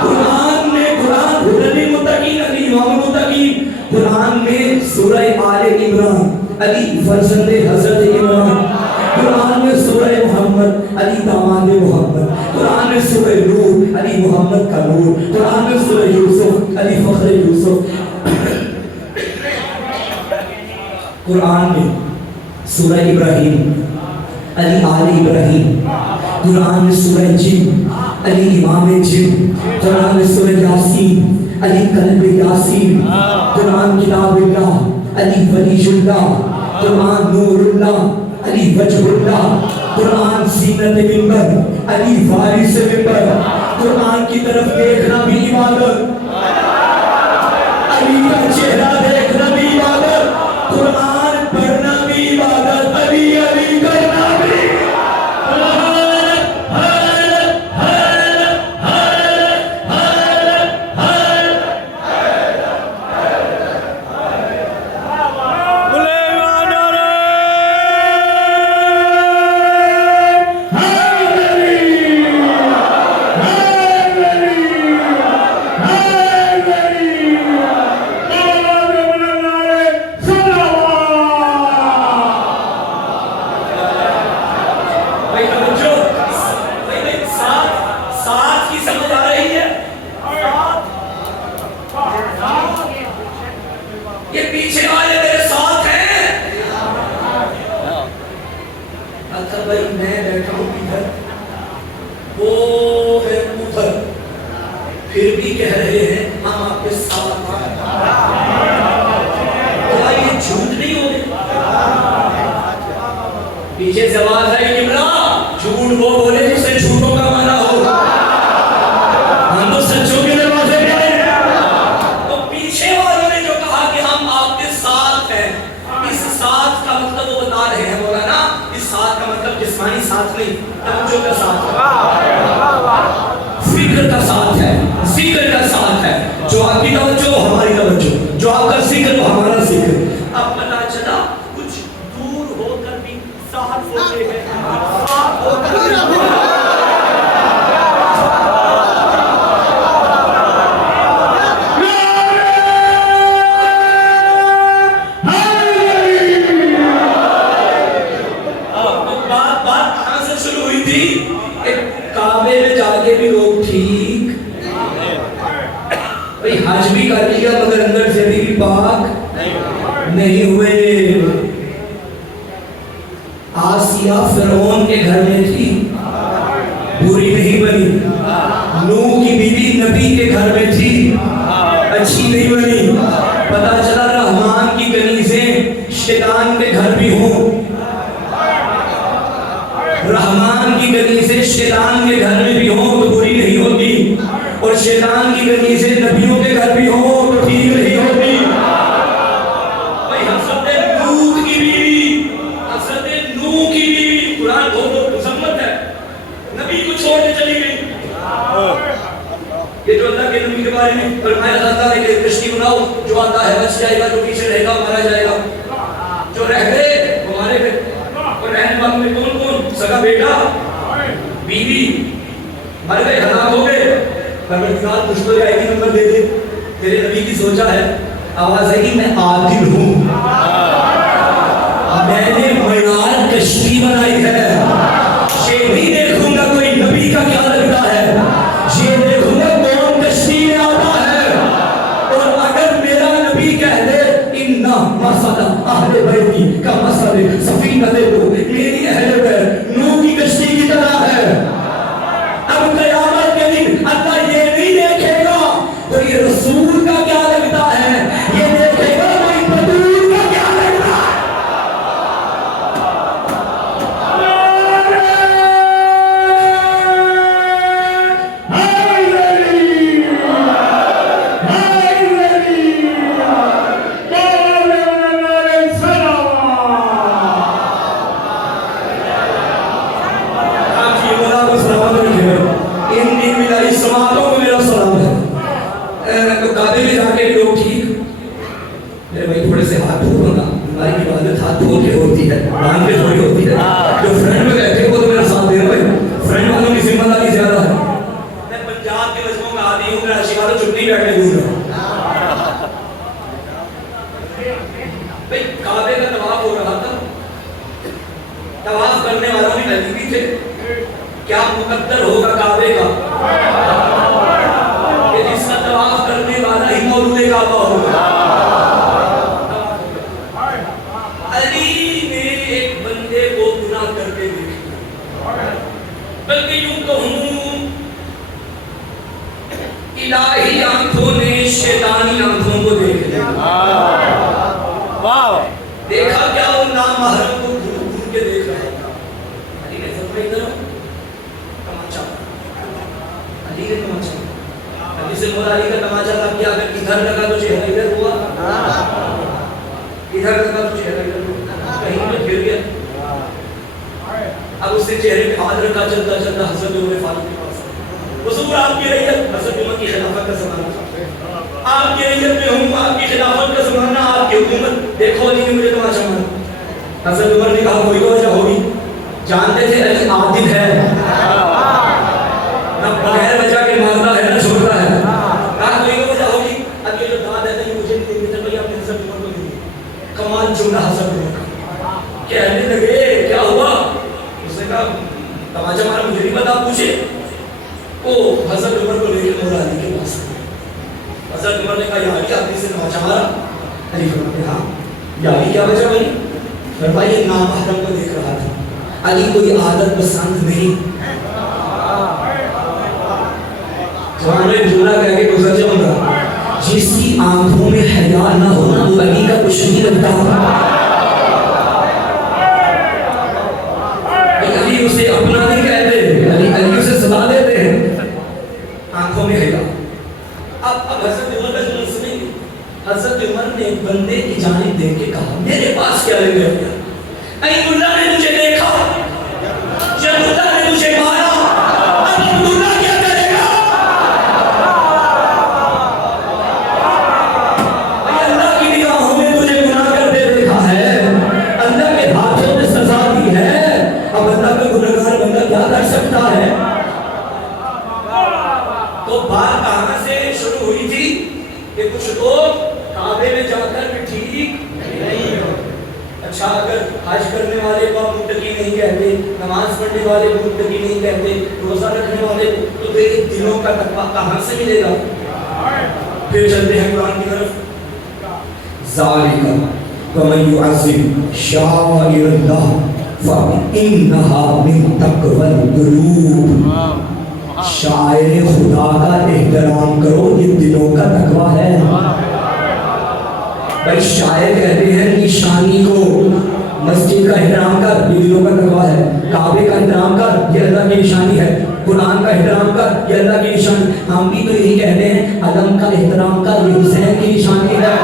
قرآن میں قرآن ہدی للمتقین، علی امام المتقین، قرآن میں سورہ آل عمران، علی فرزند حضرت عمران، قرآن میں سورہ محمد، علی داماد محمد، قرآن میں سورہ نور، علی محمد کا نور، قرآن میں سورہ یوسف، علی فخر یوسف، قرآن میں سورہ ابراہیم، علی آل ابراہیم، قرآن میں سورہ جن، علی امام جن، قرآن میں سورہ یاسین، علی قلب یاسین، قرآن کتاب اللہ، علی ولی اللہ، قرآن نور اللہ، علی وجہ اللہ، قرآن زینت منبر، علی وارث منبر، قرآن کی طرف دیکھنا بھی عبادت، علی کا چہرہ دیکھنا بھی عبادت، قرآن پڑھنا بھی عبادت، علی علی کرنا بھی۔ وہ ہے ادھر، پھر بھی کہہ رہے ہیں ہم آپ کے ساتھ ہیں۔ کیا یہ جھوٹ نہیں ہوگی؟ پیچھے سے آواز آئی عمران جھوٹ وہ بولے جس سے جھوٹوں کا مانا ہو، ہم تو سچوں کے دروازے پہ آئے ہیں۔ تو پیچھے والوں نے جو کہا کہ ہم آپ کے ساتھ ہیں، اس ساتھ کا مطلب وہ بتا رہے ہیں مولانا، اس ساتھ کا مطلب جسمانی ساتھ نہیں، توجہ کا ساتھ ہے، فکر کا ساتھ ہے، ذکر کا ساتھ ہے۔ جو آپ کی توجہ وہ ہماری توجہ، جو آپ کا ذکر وہ ہمارا ذکر۔ اب پتا چلا کچھ دور ہو کر بھی ساتھ ہوتے ہیں، ساتھ ہو کر بھی کعبے میں جا کے بھی لوگ ٹھیک بھئی حج بھی کر لیا مگر اندر سے بھی پاک نہیں ہوئے۔ آسیہ فرعون کے گھر میں تھی، بری نہیں بنی۔ نوح کی بیوی نبی کے گھر میں تھی، اچھی نہیں بنی۔ پتا چلا رحمان کی کنیزیں شیطان کے گھر بھی ہوں، رحمان کی کنیزیں شیطان کے گھر میں بھی ہوں تو بری نہیں ہوتی، اور شیطان کی کنیزیں نبیوں کے گھر بھی ہوں تو ٹھیک نہیں ہوتی۔ بھائی حضرت لوط کی بیوی، حضرت نوح کی بیوی، قرآن بہت مذمت ہے، نبی کو چھوڑ کے چلی گئی۔ یہ جو اللہ کے نبی کے بارے میں فرمایا جاتا ہے کہ کشتی بناؤ، جو آتا ہے بچ جائے گا، جو پیچھے رہے گا مارا جائے گا، جو رہ گئے وہ مارے گئے۔ اور رہنے والوں میں کون کون؟ سگا بیٹا، بیوی، مر گئے، ہلاک ہو گئے۔ پروردگار تجھ کو آئی ڈی نمبر دے دے، تیرے نبی کی سوچا ہے، آواز ہے کہ میں عادل ہوں، میں نے معیار کشتی بنائی ہے، یہ نہیں دیکھوں گا کوئی نبی کا کیا لگتا ہے، یہ دیکھوں گا کون کشتی میں آتا ہے۔ اور اگر میرا نبی کہہ دے اِنَّا مَثَلَ اہل بیتی کا مثل سفینۃ نوح، میری اہل بیت نوح کی کشتی کی طرح ہے۔ اب قیامت کے دن اللہ یہ نہیں دیکھے گا کوئی رسول کا کیا لگتا ہے، یہ دیکھے گا کوئی بدور کا کیا لگتا ہے۔ کعبے میں جا کے لوگ ٹھیک، میرے بھائی تھوڑے سے ہاتھ دھو نا، ہماری عبادت ہاتھ دھو کے ہوتی ہے، مان کے تھوڑی ہوتی ہے۔ جو فرینڈ میں بیٹھے وہ تو میرا ساتھ دے رہا بھائی، فرینڈ والوں کی ذمہ داری زیادہ ہے۔ میں پنجاب کے مجموعوں میں عادی ہوں، میں اشی والوں چپ نہیں بیٹھنے دوں گا۔ بھائی کعبے کا طواف ہو رہا تھا، طواف کرنے والوں بھی نزدیکی تھے، کیا مقدر ہوگا کعبے کا کہ جس کا طواف کرنے والا ہی مولود کعبہ ہوگا۔ علی نے ایک بندے کو گناہ کرتے دیکھا، بلکہ یوں کہوں الہی آنکھوں نے شیطانی آنکھوں کو دیکھ لیا۔ دیکھا کیا وہ نامحرم کو گھوم گھوم کے دیکھ رہا تھا۔ علی نے فرمایا ادھر تماچا، علی نے تماچا، علی سے مولا علی کا تماچا تھا کہ اگر ادھر لگا تو چہرہ ادھر ہوا، ادھر لگا تو چہرہ ادھر ہوا، کہیں پہ گر گیا۔ اب اس نے چہرے پہ ہاتھ رکھا، چلتا چلتا حضرت عمر فاروق کے پاس حضور آپ کی رعیت، حضرت عمر کی خلافت کا زمانہ تھا، آپ کی رعیت میں ہوں، آپ کی خلافت کا زمانہ، آپ کی حکومت، دیکھو علی نے مجھے تماچا مارا۔ حضرت عمر نے کہا کوئی تو وجہ ہوگی، جانتے تھے علی عادل ہے، نہ بغیر وجہ کے مارتا ہے نہ چھوڑتا ہے، کہا کوئی تو وجہ ہوگی۔ اب یہ جو داد ہے یہ مجھے نہیں دیتے بھائی، آپ نے حضرت عمر کو دی، کمال جملہ حضرت عمر کا۔ کہنے لگے کیا ہوا؟ اس نے کہا تماچا مارا مجھے نہیں پتا، پوچھے۔ وہ حضرت عمر کو لے کے مولا علی کے پاس آئے۔ حضرت عمر نے کہا یا علی آپ نے سے تماچا مارا؟ علی فرماتے ہاں۔ یا علی کیا وجہ بنی؟ فرمایا یہ نامحرم کو دیکھ رہا تھا، علی کو یہ عادت پسند نہیں، میں جملہ کہہ کے گزر جاؤں گا، جس کی آنکھوں میں حیا نہ ہونا وہ علی کا کچھ نہیں لگتا. علی اسے اپنا نہیں کہتے، علی اسے ستا دیتے ہیں. آنکھوں میں حیا. اب حضرت عمر کا جملہ سنیں گے. حضرت عمر نے ایک بندے کی جانب دیکھ کے کہا میرے پاس کیا لے گیا؟ این اللہ نے مجھے دیکھا، جب اللہ نے مجھے مارا، اب عبداللہ کیا کرے گا؟ اللہ کی نگاہوں میں تجھے گناہ کرتے دیکھا ہے، اللہ کے ہاتھوں میں سزا دی ہے، اب اللہ کا گنہگار بندہ کیا کر سکتا ہے؟ تو بات کہاں سے شروع ہوئی تھی کہ کچھ لوگ کعبے میں جا کر بھی ٹھیک نہیں ہو. اچھا اگر حج کرنے والے کو آپ متقی نہیں کہتے، نماز پڑھنے والے کو متقی نہیں کہتے، روزہ رکھنے والے کو، تو تیرے دلوں کا تقویٰ کہاں سے ملے گا؟ پھر چلتے ہیں قرآن کی طرف. ذَلِكَ وَمَن يُعَظِّمْ شَعَائِرَ اللَّهِ فَإِنَّهَا مِن تَقْوَى الْقُلُوبِ. شاعر خدا کا احترام کرو، یہ دلوں کا تقویٰ ہے. بھائی شاعر کہتے ہیں نشانی کو، مسجد کا احترام کر، یہ دلوں کا تقویٰ ہے. کعبے کا احترام کر، یہ اللہ کی نشانی ہے. قرآن کا احترام کر، یہ اللہ کی نشانی. ہم بھی تو یہی کہتے ہیں علم کا احترام کر، یہ حسین کی نشانی ہے.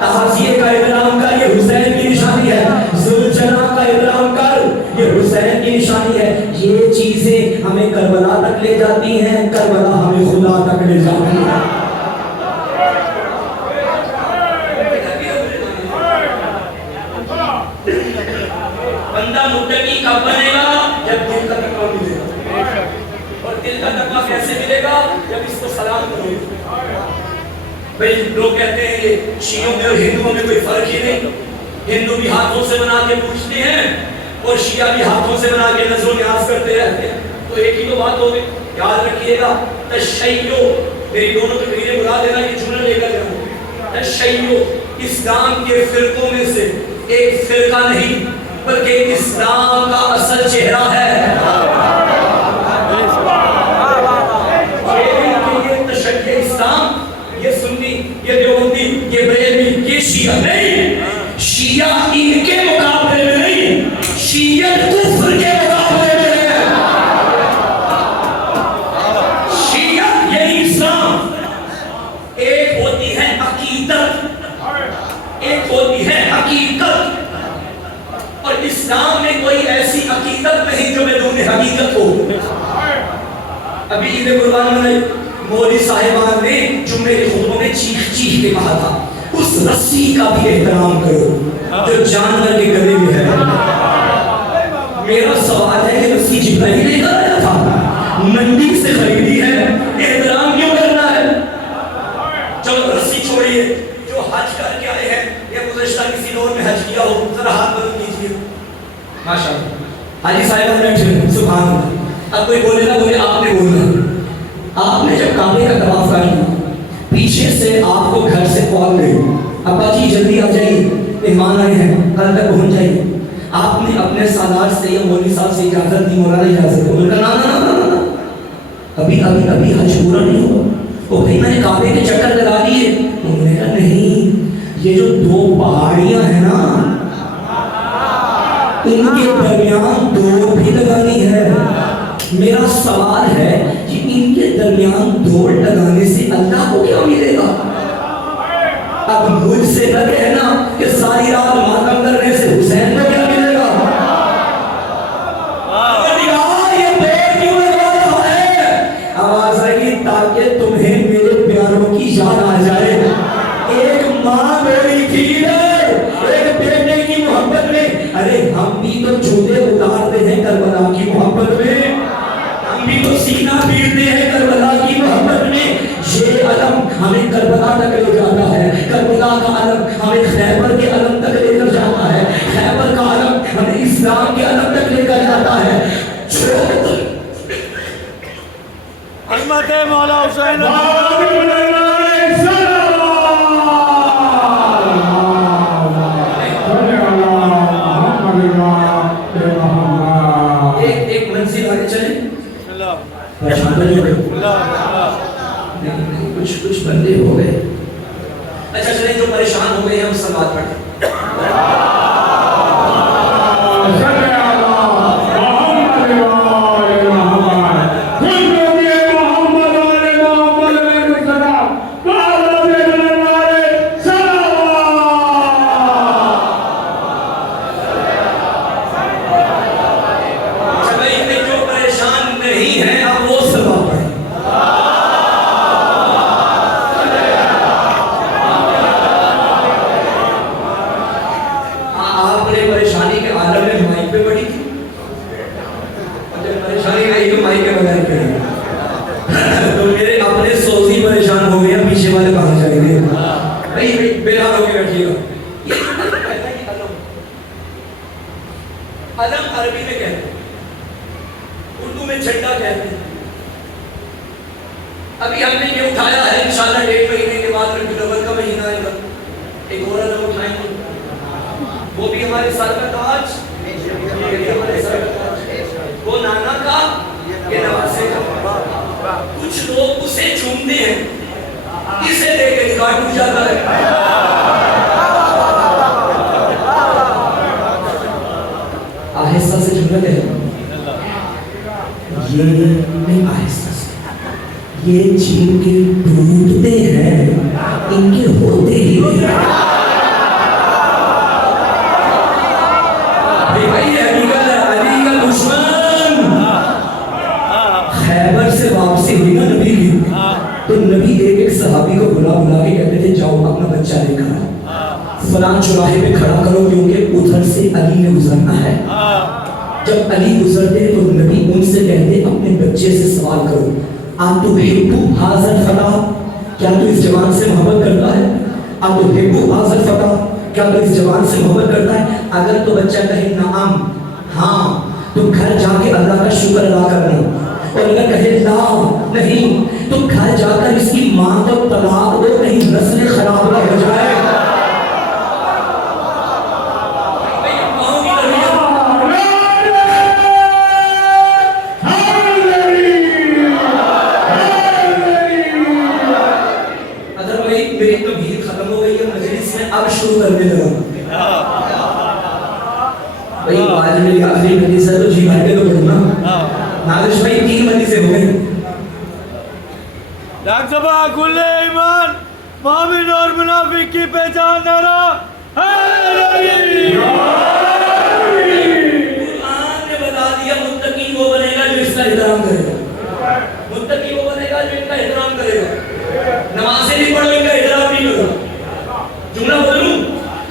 تعزیے کا احترام کر، یہ حسین کی نشانی ہے. ذوالجلال کا احترام کر، یہ حسین کی نشانی ہے. یہ چیزیں ہمیں کربلا تک لے جاتی ہیں، کربلا ہمیں خدا تک لے جاتی ہے. بندہ متقی کب بنے گا؟ جب دل کا تقویٰ ملے گا. اور دل کا تقویٰ کیسے ملے گا؟ جب اس کو سلام کرو گے. بھئی لوگ کہتے ہیں یہ شیعوں میں اور ہندوؤں میں کوئی فرق ہی نہیں. ہندو بھی ہاتھوں سے بنا کے پوچھتے ہیں اور شیعہ بھی ہاتھوں سے بنا کے نظر و نیاز کرتے رہتے ہیں. تو ایک ہی تو بات ہوگی. یاد رکھیے گا تشیع، میری دونوں تقریریں بلا دینا، یہ جملہ لے کر جاؤں. تشیع اسلام کے فرقوں میں سے ایک فرقہ نہیں بلکہ اسلام کا اصل چہرہ ہے. یہ تشیع اسلام، یہ سنی، یہ دیوبندی، یہ بریلوی، یہ شیعہ نہیں. شیعہ ان کے مقابلے میں نہیں، شیعہ کفر کے مقابلے میں ہے. شیعہ یعنی اسلام. ایک ہوتی ہے عقیدت، ایک ہوتی ہے حقیقت. اور اسلام میں کوئی ایسی عقیدت نہیں جو بدون حقیقت ہو. ابھی عید قربان میں مولوی صاحبان نے جمعے کے خطبوں میں چیخ چیخ کے کہا تھا اس رسی کا بھی احترام کرو جو جانور کے گلے میں ہے. میرا سوال ہے کہ رسی جبرائیل نے کرایا تھا، منڈی سے خریدی ہے، احترام کیوں کرنا ہے؟ چلو رسی چھوڑیے، جو حج کر کے آئے ہیں یا گزشتہ کسی دور میں حج کیا ہو ذرا ہاتھ بلند کیجیے. ماشاءاللہ حاجی صاحب بیٹھے ہیں، سبحان اللہ. اب کوئی بولے نہ بولے، آپ نے بولنا. آپ نے جب کعبے کا طواف کر لیا، پیچھے سے آپ کو گھر سے کال گئی، ابا جی جلدی آ جائیے، مہمان آئے ہیں، کل تک پہنچ جائیے. آپ نے اپنے سالار سے یا مولوی صاحب سے اجازت دی، مولانا اجازت دی. انہوں نے کہا نا ابھی حج پورا نہیں ہوا. وہ بھائی میں نے کعبے کے چکر لگا دیے. انہوں نے کہا نہیں، یہ جو دو پہاڑیاں ہیں نا ان کے درمیان دوڑ بھی لگانی ہے. میرا سوال ہے کہ ان کے درمیان دوڑ لگانے سے اللہ کو کیا ملے گا؟ اب مجھ سے نہ کہنا کہ ساری رات ماتم کرنے سے حسین کو کیا ملے گا؟ یہ پیڑ کیوں لگا رہا ہے؟ آواز رہی تاکہ تمہیں میرے پیاروں کی یاد آ جائے. ایک ماں میری تھی ایک بیٹے کی محبت میں. ارے ہم بھی تو جوتے اتارتے ہیں کربلا کی محبت میں، ہم بھی تو سینہ پیٹتے ہیں کربلا کی محبت میں. یہ علم ہمیں کربلا تک لے جاتا ہے، کربلا کا علم ہمیں خیبر کے علم تک لے کر جاتا ہے، خیبر کا علم ہمیں اسلام کے علم تک لے کر جاتا ہے. عظمت مولا حسین ایک منزل آگے چلیں. پریشان تو نہیں ہو گئے؟ کچھ بندے ہو گئے. اچھا چلیں جو پریشان ہو گئے ہیں ہم سلوات پڑھیں. علم عربی میں کہتے ہیں, اردو میں جھنڈا کہتے ہیں. ابھی ہم نے یہ اٹھایا ہے, انشاءاللہ 1.5 مہینے کے بعد ربیع الاول کا مہینہ آئے گا, ایک اور علم اٹھائیں گے, وہ بھی ہمارے سر کا تاج, وہ نانا کا, یہ نواسے کا. کچھ لوگ اسے چومتے ہیں, اسے دیکھ کے نکاح ٹوٹ جاتا ہے. آہستہ سے جملہ ہے, یہ نہیں آہستہ سے, یہ جن کے ٹوٹتے ہیں ان کے ہوتے ہی نہیں. بھائی علی کا دشمن خیبر سے واپسی ہوئی نا نبی کی, تو نبی ایک صحابی کو بلا کے کہتے تھے جاؤ اپنا بچہ لے کر فلاں چوراہے پہ کھڑا کرو, کیونکہ ادھر سے علی نے گزرنا ہے. جب علی گزرتے تو نبی ان سے کہتے اپنے بچے سے سوال کرو, آپ تو ہبو حاضر فتح, کیا تو اس جوان سے محبت کرتا ہے؟ آپ تو ہبو حاضر فتح, کیا تو اس جوان سے محبت کرتا ہے؟ اگر تو بچہ کہے نعم, ہاں, تو گھر جا کے اللہ کا شکر ادا کرنا, اور اگر کہے لا نہیں, تو گھر جا کر اس کی ماں تک طلاق دو, نہیں نسل خراب نہ ہو جائے. اب شروع کرنے لگا بھائی, آج میری آخری مجلس ہے تو جی بھائی کے تو پڑھنا. نازش بھائی 3 مجلسیں ہو گئی. ڈاکٹر صاحب کل ایمان مومن اور منافق کی پہچان دارا قرآن نے بتا دیا متقی وہ بنے گا جو اس کا احترام کرے گا, متقی وہ بنے گا جو ان کا احترام کرے گا. نمازیں بھی پڑھو, ان کا احترام نہیں کرو. جملہ بولوں,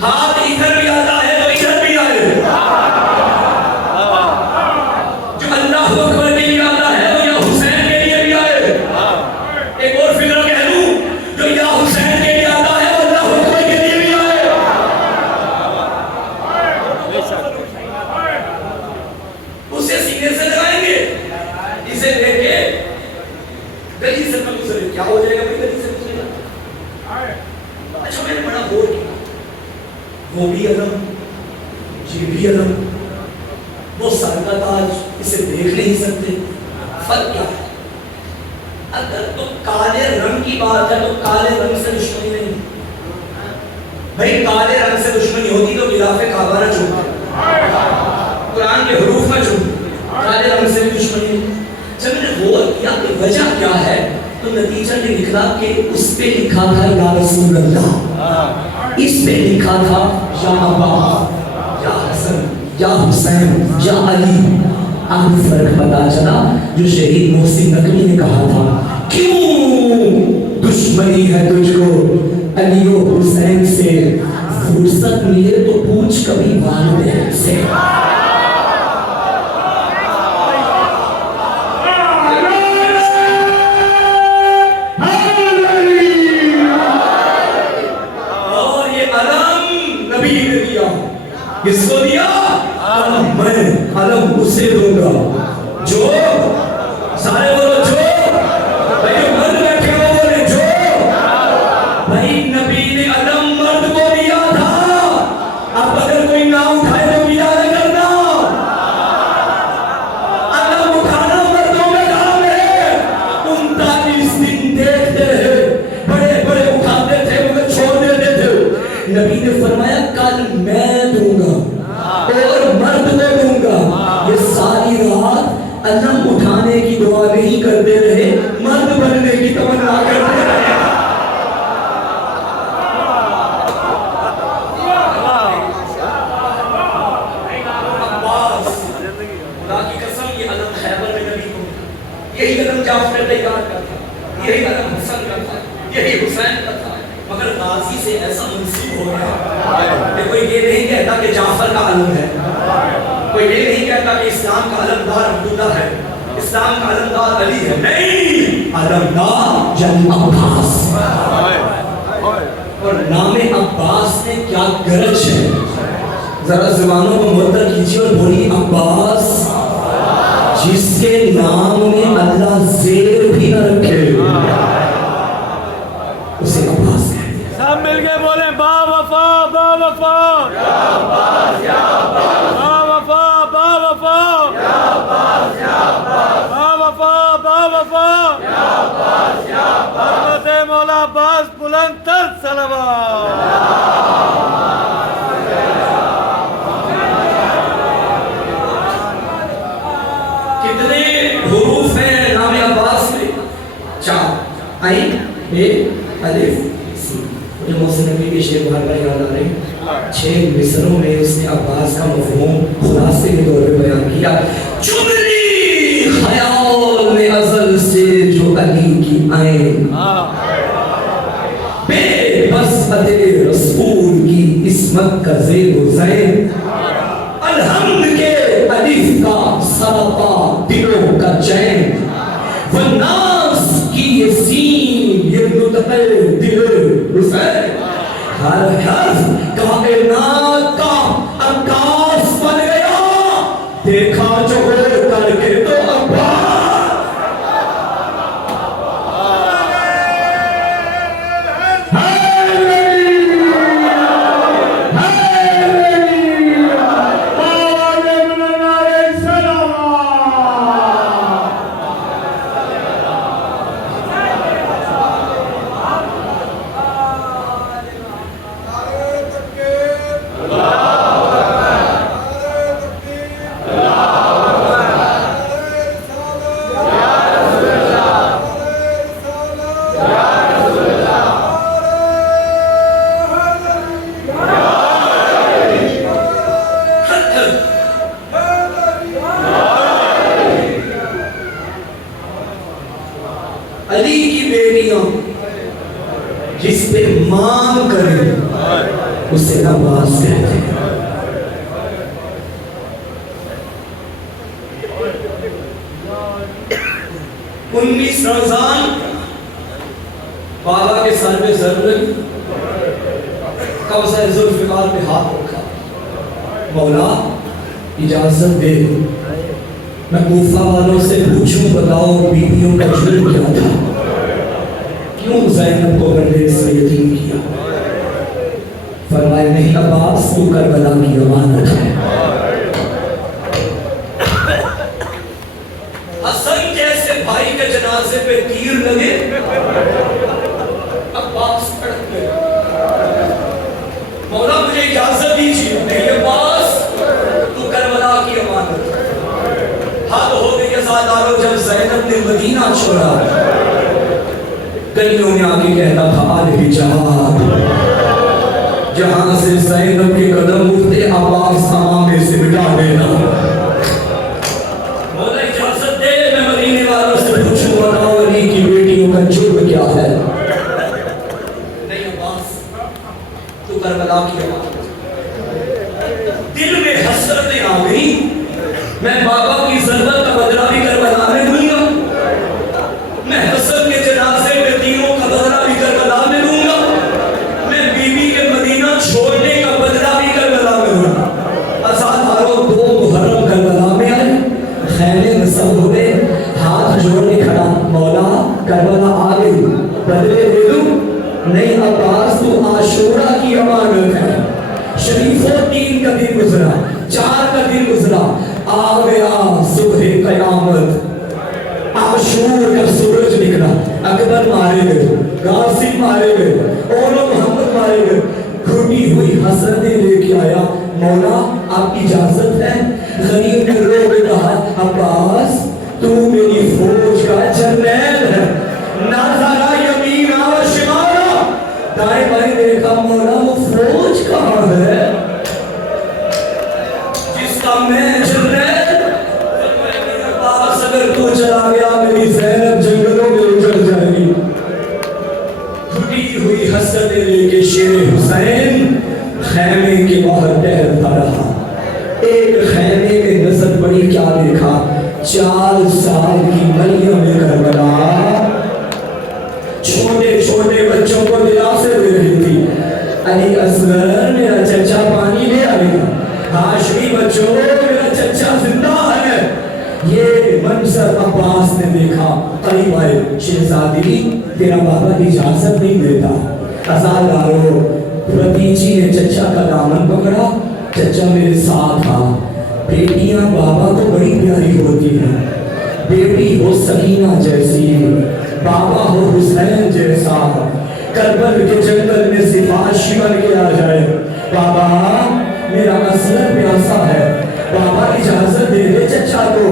ہاتھ ادھر بھی آتا ہے تو ادھر بھی آئے, جو اللہ اکبر کے لیے آتا ہے وہ یا حسین کے لیے بھی آئے. ایک اور فکرہ کہہ دوں, جو یا حسین کے لیے آتا ہے وہ اللہ اکبر کے لیے بھی آئے. اسے سینے سے لگائیں گے, اسے دیکھ کے گلی سے نہ گزرے, کیا ہو جائے گا بھائی گلی سے گزرے گا. اچھا میں نے بڑا غور کیا, وہ بھی علم, یہ بھی علم, وہ سر کا تاج, اسے دیکھ نہیں سکتے. فرق کیا ہے؟ اگر تو کالے رنگ کی بات ہے تو کالے رنگ سے دشمنی نہیں. بھائی کالے رنگ سے دشمنی ہوتی تو غلاف کعبہ نہ چھوڑتے, قرآن کے حروف نہ چھوڑتے. کالے رنگ سے بھی دشمنی نہیں. جب میں نے غور کیا کہ وجہ کیا ہے, تو نتیجہ یہ نکلا کہ اس پہ لکھا تھا یا رسول اللہ, اس پہ لکھا تھا یا عباس, یا حسن, یا حسین, یا علی. اب فرق پتا چلا جو شہید محسن نقوی نے کہا تھا, کیوں دشمنی ہے تجھ کو علی و حسین سے, فرصت ملے تو پوچھ کبھی والدین سے. کس کو دیا؟ میں علم اسے دوں گا جو, سارے بولو جو, بھائی مرد بیٹھے ہو بولے جو. بھائی نبی نے علم مرد کو دیا تھا, اب اگر کوئی نہ اٹھائے تو بیدار اگر کھانے کی دعا نہیں کرتے رہے، مرد بننے کی تمنا کرتے رہے۔ عباس، خدا کی قسم یہ علم خیبر میں نبی کو، یہی علم جعفر تیار کا تھا، یہی علم حسن کا تھا، یہی حسین کا تھا، مگر غازی سے ایسا منسوب ہو گیا کہ کوئی یہ نہیں کہتا کہ جعفر کا علم ہے، کوئی یہ نہیں کہتا کہ اسلام کا علمدار عبداللہ ہے، اسلام کا علمدار علی ہے، نہیں، علمدار جناب عباس۔ اور نام عباس میں کیا گرج ہے، ذرا زبانوں کو معطر کیجیے اور بولیے عباس، جس کے نام میں اللہ زیر بھی نہ رکھے اسے عباس کہتے ہیں۔ سب مل کے بولیں با وفا با وفا، یا عباس یا عباس، با وفا با وفا، یا عباس یا عباس، با وفا با وفا، یا عباس یا عباس، حضرت مولا عباس بلند تر صلوات۔ کتنے حروف ہیں نام عباس میں؟ 4، عین بے الف سی۔ مجھے محسن نبی کے شعر بار بار یاد آ رہے ہیں، 6 مصروں میں اس نے عباس کا مفہوم خلاصے کے طور پہ بیان کیا۔ چملی خیال میں ازل سے جو علی کی عین، بے بسمت رسول کی عصمت کا زیر و زین، الحمد کے الف کا سراپا دلوں کا چین، والناس کی یہ سین یہ نطق دل حسین، ہر حرف کائنات کا عکاس بن گیا، دیکھا جو کر کے تو عباس۔ علی کی بیٹیاں جس پہ مانگ کرے اسے عباس کہتے ہیں۔ انیس رمضان بابا کے سر میں ضرورت کوثر ذوالفقار پہ ہاتھ رکھا، مولا اجازت دے میں کوفہ والوں سے پوچھوں، بتاؤ بیویوں کا جرم کیا تھا، کیوں زینب کو بندے سے یتیم کیا؟ فرمائے نہیں عباس، تو کربلا کی امانت ہے۔ حسن جیسے بھائی کے جنازے پہ تیر لگے، عباس پڑھ گئے، مولا مجھے اجازت دیجیے، نہیں عباس تو کربلا کی امانت ہے۔ حد ہو گئی ازادارو جب زینب نے مدینہ چھوڑا، گلیوں میں آگے کہتا تھا آل حجاب، جہاں سے زینب کے قدم اٹھتے عباس امامے سے مٹا دینا۔ مولا اجازت دے میں مدینے والوں سے پوچھوں، بتاؤ علی کی بیٹیوں کا جرم کیا ہے؟ نہیں عباس تو کربلا کی امانت۔ دل میں حسرتیں آ گئی، میں بابا کی ضرورت کا بدلہ بھی کربلا میں دوں گا، میں حسن کے جنازے میں تینوں کا بدلہ بھی کربلا میں دوں گا، میں بیوی کے مدینہ چھوڑنے کا بدلہ بھی کربلا میں دوں گا۔ ازادارو 2 محرم کربلا میں آئے، خیمے میں سب ہوئے، ہاتھ جوڑنے کھڑا، مولا کربلا آ گئی، بدلے دے دوں؟ نہیں عباس تو عاشورہ کی امانت ہے۔ شریفوں 3 کا دن گزرا، 4 کا دن گزرا، آ گیا صبح قیامت، عاشور کا سورج نکلا، اکبر مارے گئے، غازی مارے گئے، اولو محمد مارے گئے، گھٹی ہوئی حسرتیں لے کے آیا، مولا آپ کی اجازت ہے؟ غریب نے رو کے کہا عباس تو میری فوج کا جنرل ہے، نہ ذرا یمین و شمال، دائیں بائیں دیکھا مولا وہ فوج کہاں ہے جس کا میں جنرل؟ میرے پاس اگر تو چلا گیا میری زینب جنگلوں میں اجڑ جائے گی۔ ٹوٹی ہوئی حسرتیں لے کے شیر حسین خیمے کے باہر ٹہلتا رہا۔ ایک خیمے میں نظر پڑی، کیا دیکھا؟ 4 سال کی مریم کربلا چھوٹے چھوٹے بچوں کو دلاسے دے رہی تھی۔ علی اصغر میرا چچا پانی لے آئے گا، ہاشمی بچوں میرا چچا زندہ ہے۔ یہ منظر عباس نے دیکھا، قریب آئے، شہزادی تیرا بابا اجازت نہیں دیتا۔ ازادارو، بھتیجی نے چچا کا دامن پکڑا، چچا میرے ساتھ آ۔ بیٹیاں بابا کو بڑی پیاری ہوتی ہیں، بیٹی ہو سکینہ جیسی، بابا ہو حسین جیسا، کربل کے جنگل میں سفارشی بن کے آ جائے۔ بابا میرا اصغر پیاسا ہے، بابا اجازت دے دے چچا کو۔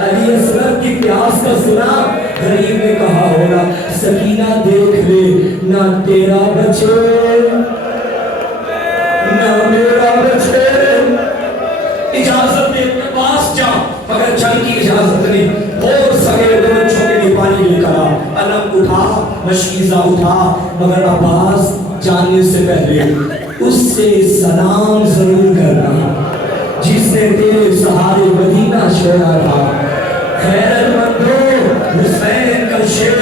علی اصغر کی پیاس کا سنا، غریب نے کہا ہوگا سکینہ دیکھ لے، نہ تیرا بچے نہ میرا بچے، اجازت دے اپنے پاس جا، مگر جنگ کی اجازت نہیں۔ اور سگے دو بچوں کے لیے پانی لے کر آ، علم اٹھا، مشکیزہ اٹھا، مگر عباس جانے سے پہلے اس سے سلام ضرور کرنا جس نے تیرے سہارے مدینہ چھوڑا تھا۔ خیرت مندو، حسین کا شیر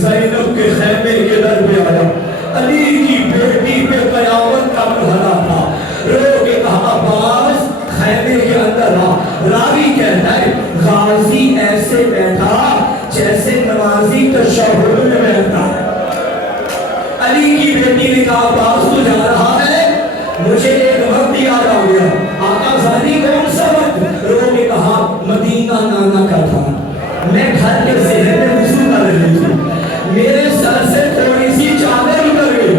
زینب کے خیمے کے در پہ آیا، علی کی بیٹی پہ قیامت کا مرحلہ تھا۔ رو کے کہا عباس خیمے کے اندر آ۔ راوی کہتا ہے غازی ایسے بیٹھا جیسے نمازی تشہد میں بیٹھا۔ علی کی بیٹی نے کہا عباس تو جا رہا ہے، مجھے ایک وقت یاد آ گیا۔ آقا زادی کون سا وقت؟ رو کے کہا مدینہ نانا کا تھا، میں گھر کے ذہن میں وضو کر رہی تھی، میرے سر سے تھوڑی سی چادر اتر گئی،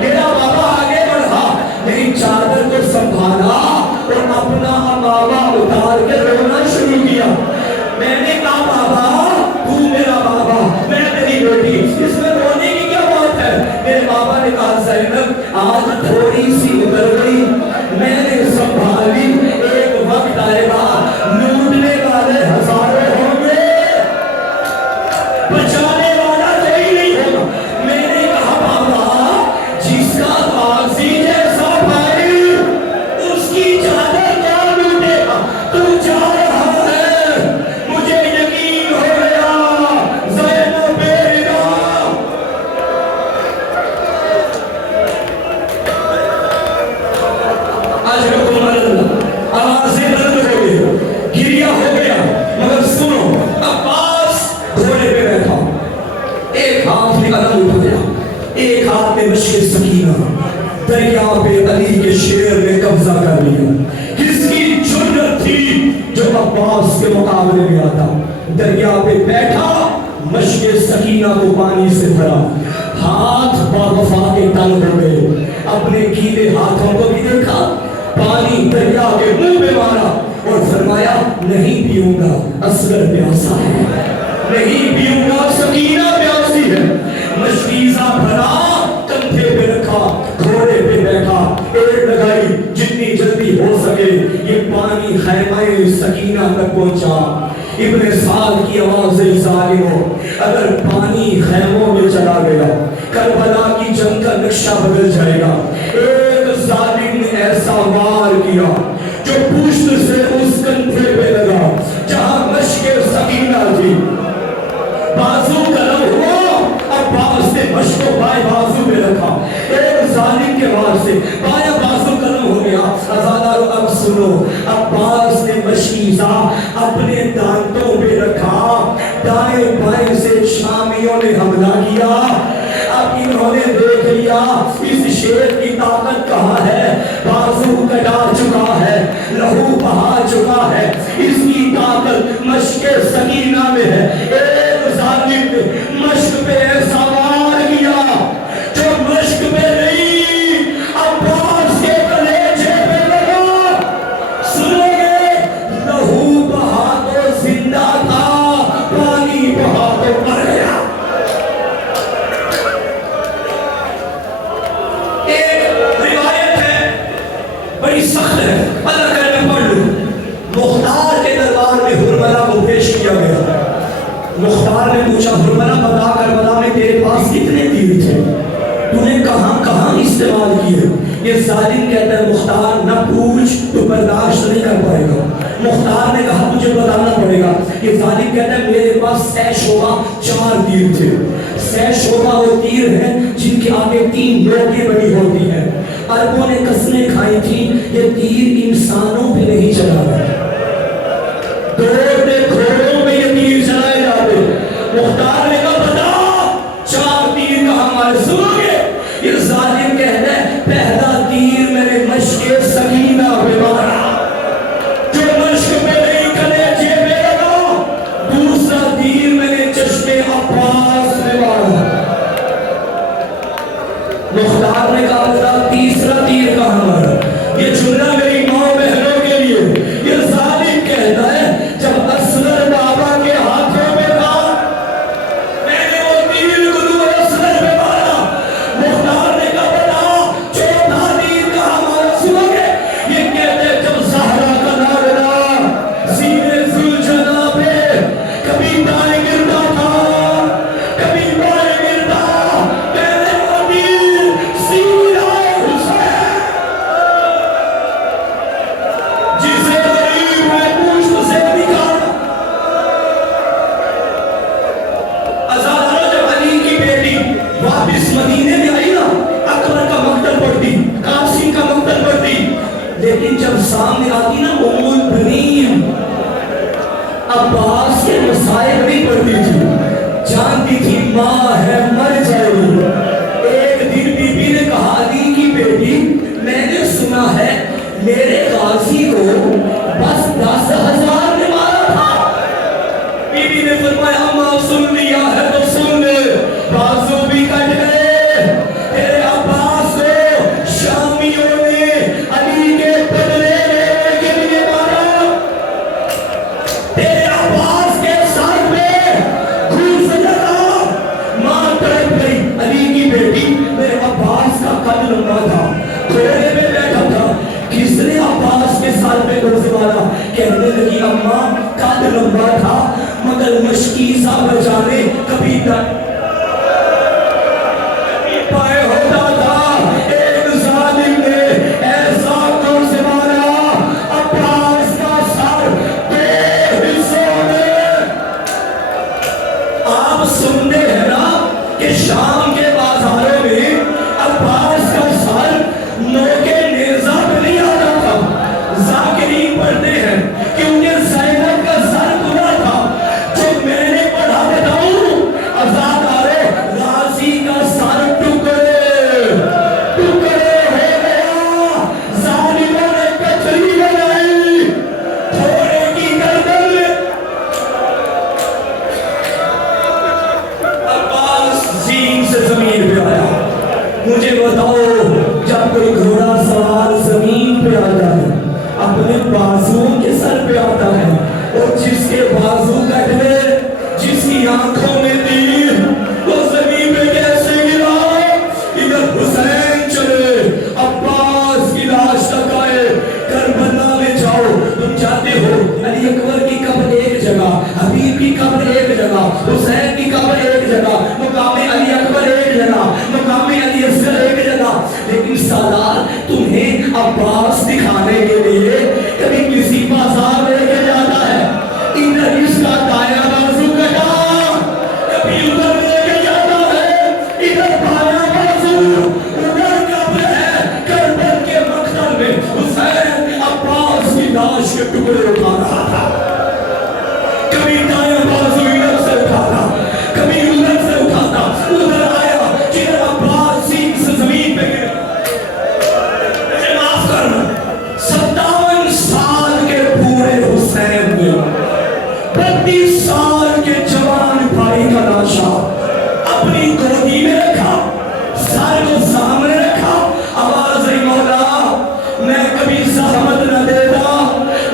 میرا بابا آگے بڑھا، میری چادر کو سنبھالا اور اپنا امامہ اتار کے رونا شروع کیا۔ میں نے کہا بابا تو میرا بابا، میں تیری بیٹی، اس میں رونے کی کیا بات ہے؟ میرے بابا نے کہا زینب آج تھوڑی سی اتر گئی، میں نے سنبھالی، ایک وقت آئے گا لوٹنے والے ہزاروں ہوں گے، بچانے والا کوئی نہیں ہوگا۔ میں نے کہا بابا جس کا غازی جیسا بھائی اس کی چادر کیا لوٹے گا؟ تو جا رہا ہے، مجھے یقین ہو گیا زینب بیٹا۔ آج آوازیں بلند ہو گئی، گریہ ہو گیا، مگر سنو عباس گھوڑے پہ بیٹھا، ایک ہاتھ میں علم اٹھ گیا، ایک ہاتھ میں مشق سکینہ، دریا پہ علی کے شیر نے قبضہ کر لیا۔ کس کی جرأت تھی جو عباس کے مقابلے میں آتا؟ دریا پہ بیٹھا، مشق سکینہ کو پانی سے بھرا، ہاتھ باوفا کے تنگ ہو گئے، اپنے گیلے ہاتھوں کو بھی دیکھا، پانی دریا کے منہ میں مارا اور فرمایا نہیں پیوں گا، اصغر پیاسا ہے، نہیں پیوں گا، سکینہ پیاسی ہے۔ مشکیزہ بھرا، کندھے پہ رکھا، گھوڑے پہ بیٹھا، ایڑ لگائی، جتنی جلدی ہو سکے یہ پانی خیمہ سکینہ تک پہنچا۔ ابن سعد کی آواز ظالموں، اگر پانی خیموں میں چلا گیا کربلا کی جنگ کا نقشہ بدل جائے گا۔ ایک ظالم نے ایسا وار کیا جو پشت سے اس کندھے پہ لگا جہاں مشق سکینہ تھی، بازو قلم ہوا، عباس نے مشق کو بائیں بازو پہ رکھا، ایک ظالم کے وار سے بائیں بازو قلم ہو گیا۔ ازادارو اب سنو، عباس نے مشکیزہ اپنے دانتوں پہ رکھا، دائیں بائیں سے شامیوں نے حملہ کیا۔ اب انہوں نے دیکھ لیا اس شیر کی طاقت کہاں ہے، بازو کٹا چکا ہے، لہو بہا چکا ہے، اس کی طاقت مشق سکینہ میں ہے۔ ایک ظالم نے مشق پہ ایسا وار کیا جو مشق پہ نہیں، عباس کے کلیجے پہ لگا۔ سنو گے، لہو بہا تو زندہ تھا مختار نے پوچھا فرمایا بتا کربلا میں تیرے پاس کتنے تیر تھے، تو نے کہاں کہاں استعمال کیے؟ یہ ظالم کہتا ہے مختار نہ پوچھ تو برداشت نہیں کر پائے گا۔ مختار نے کہا مجھے بتانا پڑے گا۔ یہ ظالم کہتا ہے میرے پاس 6 شعبہ 4 تیر تھے۔ 6 شعبہ وہ تیر ہیں جن کے آگے 3 نوکیں بڑی ہوتی ہیں۔ عربوں نے قسمیں کھائی تھی یہ تیر انسانوں پہ نہیں چلا رہا، دوڑتے گھوڑوں پہ یہ تیر چلائے جاتے۔ مختار نے کہا بتا 4 تیر کا ہمارے سنو گے؟ یہ ظالم کہتا ہے پہلا تیر میں نے مشق سکینہ پہ مارا، جو مشق پہ نہیں کلیجے پہ لگا۔ دوسرا تیر میں نے چشم عباس پہ مارا۔ مختار نے کہا بتا تیسرا تیر کہاں مارا؟ یہ جملہ میری ماں بہنوں کے لیے۔ یہ ظالم کہتا ہے جب اصغر بابا کے ہاتھوں میں تھا میں نے وہ تیر گرو اصغر پہ مارا۔ مختار نے کہا بتا چوتھا تیر کہاں مارا؟ سنو گے؟ یہ کہتے ہیں جب زہرا کا ناگنا سینے زلجھنا پہ کبھی دائیں گرتا تھا کبھی بائیں گرتا، کہتے وہ تیر سینہ حسین جسے غریب میں پوچھ سے نکالا۔ ازادہ جب علی کی بیٹی واپس مدینے میں آئی نا، اکبر کا مقتل پڑتی، قاسم کا مقتل پڑتی، لیکن جب سامنے آتی نا ام البنین عباس کے مسائل نہیں پڑتی تھی، جانتی تھی ماں ہے مر جائے گی۔ ایک دن بی بی نے کہا علی کی بیٹی میں نے سنا ہے میرے غازی کو بس 10,000 نے مارا تھا۔ بی بی نے فرمایا ماں سن لیا ہے تو سن لے، بازو بھی کٹ گئے، تیرے عباس کو شامیوں نے علی کے بدلے لینے کے لیے مارا۔ تیرے عباس کے سر پہ گھوس لگا، ماں تڑپ گئی۔ علی کی بیٹی میرے عباس کا قد لمبا تھا، گھوڑے پہ بیٹھا تھا، کس نے عباس کے سر پہ گھوس مارا؟ کہنے لگی اماں قد لمبا تھا مگر مشکیزہ بجانے کبھی پائے ہوتا تھا۔ ایک ظالم نے ایسا گھوس مارا عباس کا سر 2 حصوں میں۔ آپ سنتے ہیں نا کہ شام کے بازاروں میں عباس کا سر نوکے نیزہ پہ نہیں آتا تھا۔ ذاکرین پڑھتے ہیں کہ انہیں زینب کا سر گنا تھا، جو میں نے پڑھا بتاؤں ازادارے غازی کا سر ٹکڑے ٹکڑے ہو گیا۔ ظالموں نے کچری بنائی گھوڑے کی گردن میں۔ عباس زین سے زمین پہ آیا۔ مجھے بتاؤ جب کوئی گھوڑا سوار زمین پہ آتا ہے اپنے بازوؤں کے سر پہ آتا ہے، اور جس کے بازو کٹ گئے جس کی آنکھوں میں تیر وہ زمین پہ کیسے گرا؟ ادھر حسین چلے عباس کی لاش تک آئے۔ کربلا میں جاؤ تم جاتے ہو علی اکبر کی قبر ایک جگہ، حبیب کی قبر ایک جگہ، حسین کی قبر ایک جگہ، مقام علی اکبر ایک جگہ، مقام علی اصغر ایک جگہ، لیکن سالار تمہیں عباس دکھانے کے لیے کبھی کسی بازار لے کے جاتا ہے، ادھر اس کا دایاں بازو کٹا، کبھی ادھر لے کے جاتا ہے، ادھر بایاں بازو، ادھر قبر ہے کربلا کے مقتل میں حسین عباس کی لاش کے ٹکڑے اٹھا رہا تھا۔ کبھی دایاں بازو ادھر سے اٹھاتا، کبھی ادھر سے اٹھاتا، ادھر آیا جدھر عباس سین سے زمین پہ گرے۔ مجھے معاف کرنا 57 سال کے بوڑھے حسین نے 32 سال کے جوان بھائی کا لاشا اپنی گودی میں رکھا، سر کو سامنے رکھا، آواز آئی مولا میں کبھی زحمت نہ دیتا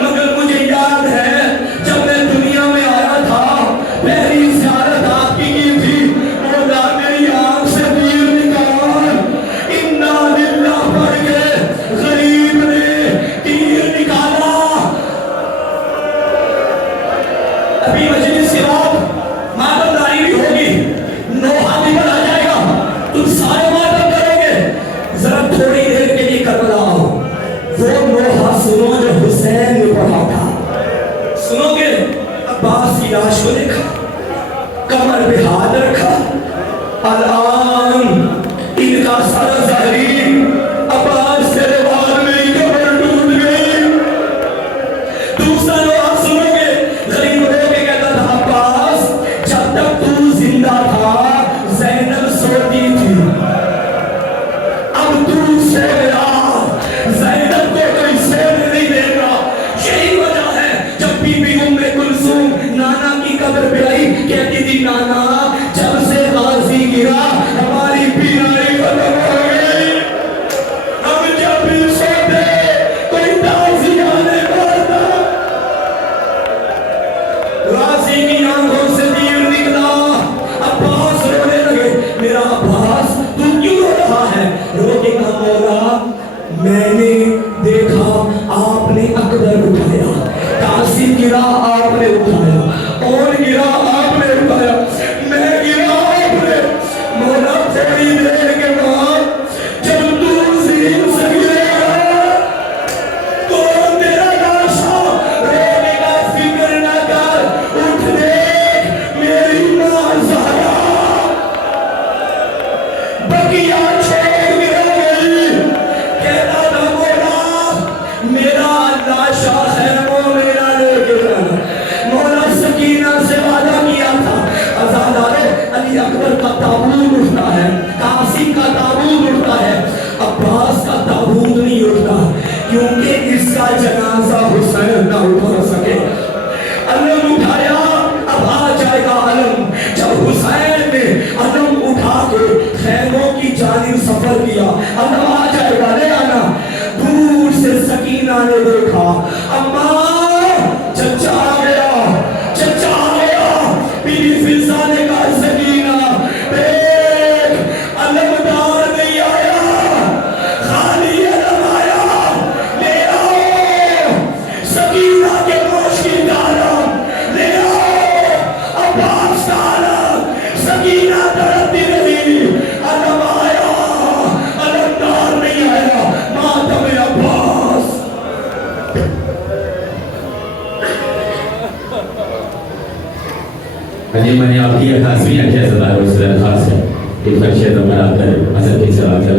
مگر مجھے یاد ہے الان ان کا سارا ظاہری عباس تیرے بعد میری قبر ٹوٹ گئی. دوسرا لوگ آپ سنو گے غریب ہو کے کہتا تھا عباس جب تک تو زندہ تھا زینب سوتی تھی, اب تو سے گیا زینب کو کوئی سیر نہیں دے گا. یہی وجہ ہے جب بی بی ام کلثوم نانا کی قبر پہ آئی کہتی تھی نانا جب سے غازی گرا ہماری بیماری ختم ہو گئی, ہم جب بھی سوتے کوئی تازیانے پڑتا. غازی کی آنکھوں سے تیر نکلا, عباس رونے لگے. میرا عباس تو کیوں رو رہا ہے؟ رو کے کہا مولا میں نے دیکھا آپ نے اکبر اٹھایا, قاسم گرا آپ نے اٹھایا, اور گرا آپ نے اٹھایا, میں گرا آپ نے. مولا تھوڑی دیر کے بعد جب تو زمین سے گرے گا تو تیرا لاشا رونے کا فکر نہ کر, اٹھ دیکھ میری ماں زہرا بقیہ چھوڑ کے ہو گئی. کہتا تھا مولا میرا لاشا خیموں میں نہ لے کے جانا. مولا سکینہ سے وعدہ کیا تھا آزادارے علی اکبر کا تابوت اٹھتا ہے, قاسم کا تابوت اٹھتا ہے, عباس کا تابوت نہیں اٹھتا کیونکہ اس کا جنازہ حسین نہ اٹھا سکے. علم اٹھایا اب آ جائے گا علم. جب حسین نے علم اٹھا کے خیموں کی جانب سفر کیا, علم آ جائے گا لے آنا. دور سے سکینہ نے دیکھا اماں چچا آ گیا, چچا آ گیا. بی بی فضا نے کہا سکینہ دیکھ علمدار نہیں آیا, خالی علم آیا, لے آؤ سکینہ کے گوشت کی ڈالم, لے آؤ عباس کا علم. سکینہ تڑپتی رہی, علم آیا, علمدار نہیں آیا, ماتم عباس. میں نے آپ کی خاص بھی اچھے سے خاص ہے کہ فرشے تو بنا کر حضرت کی سلام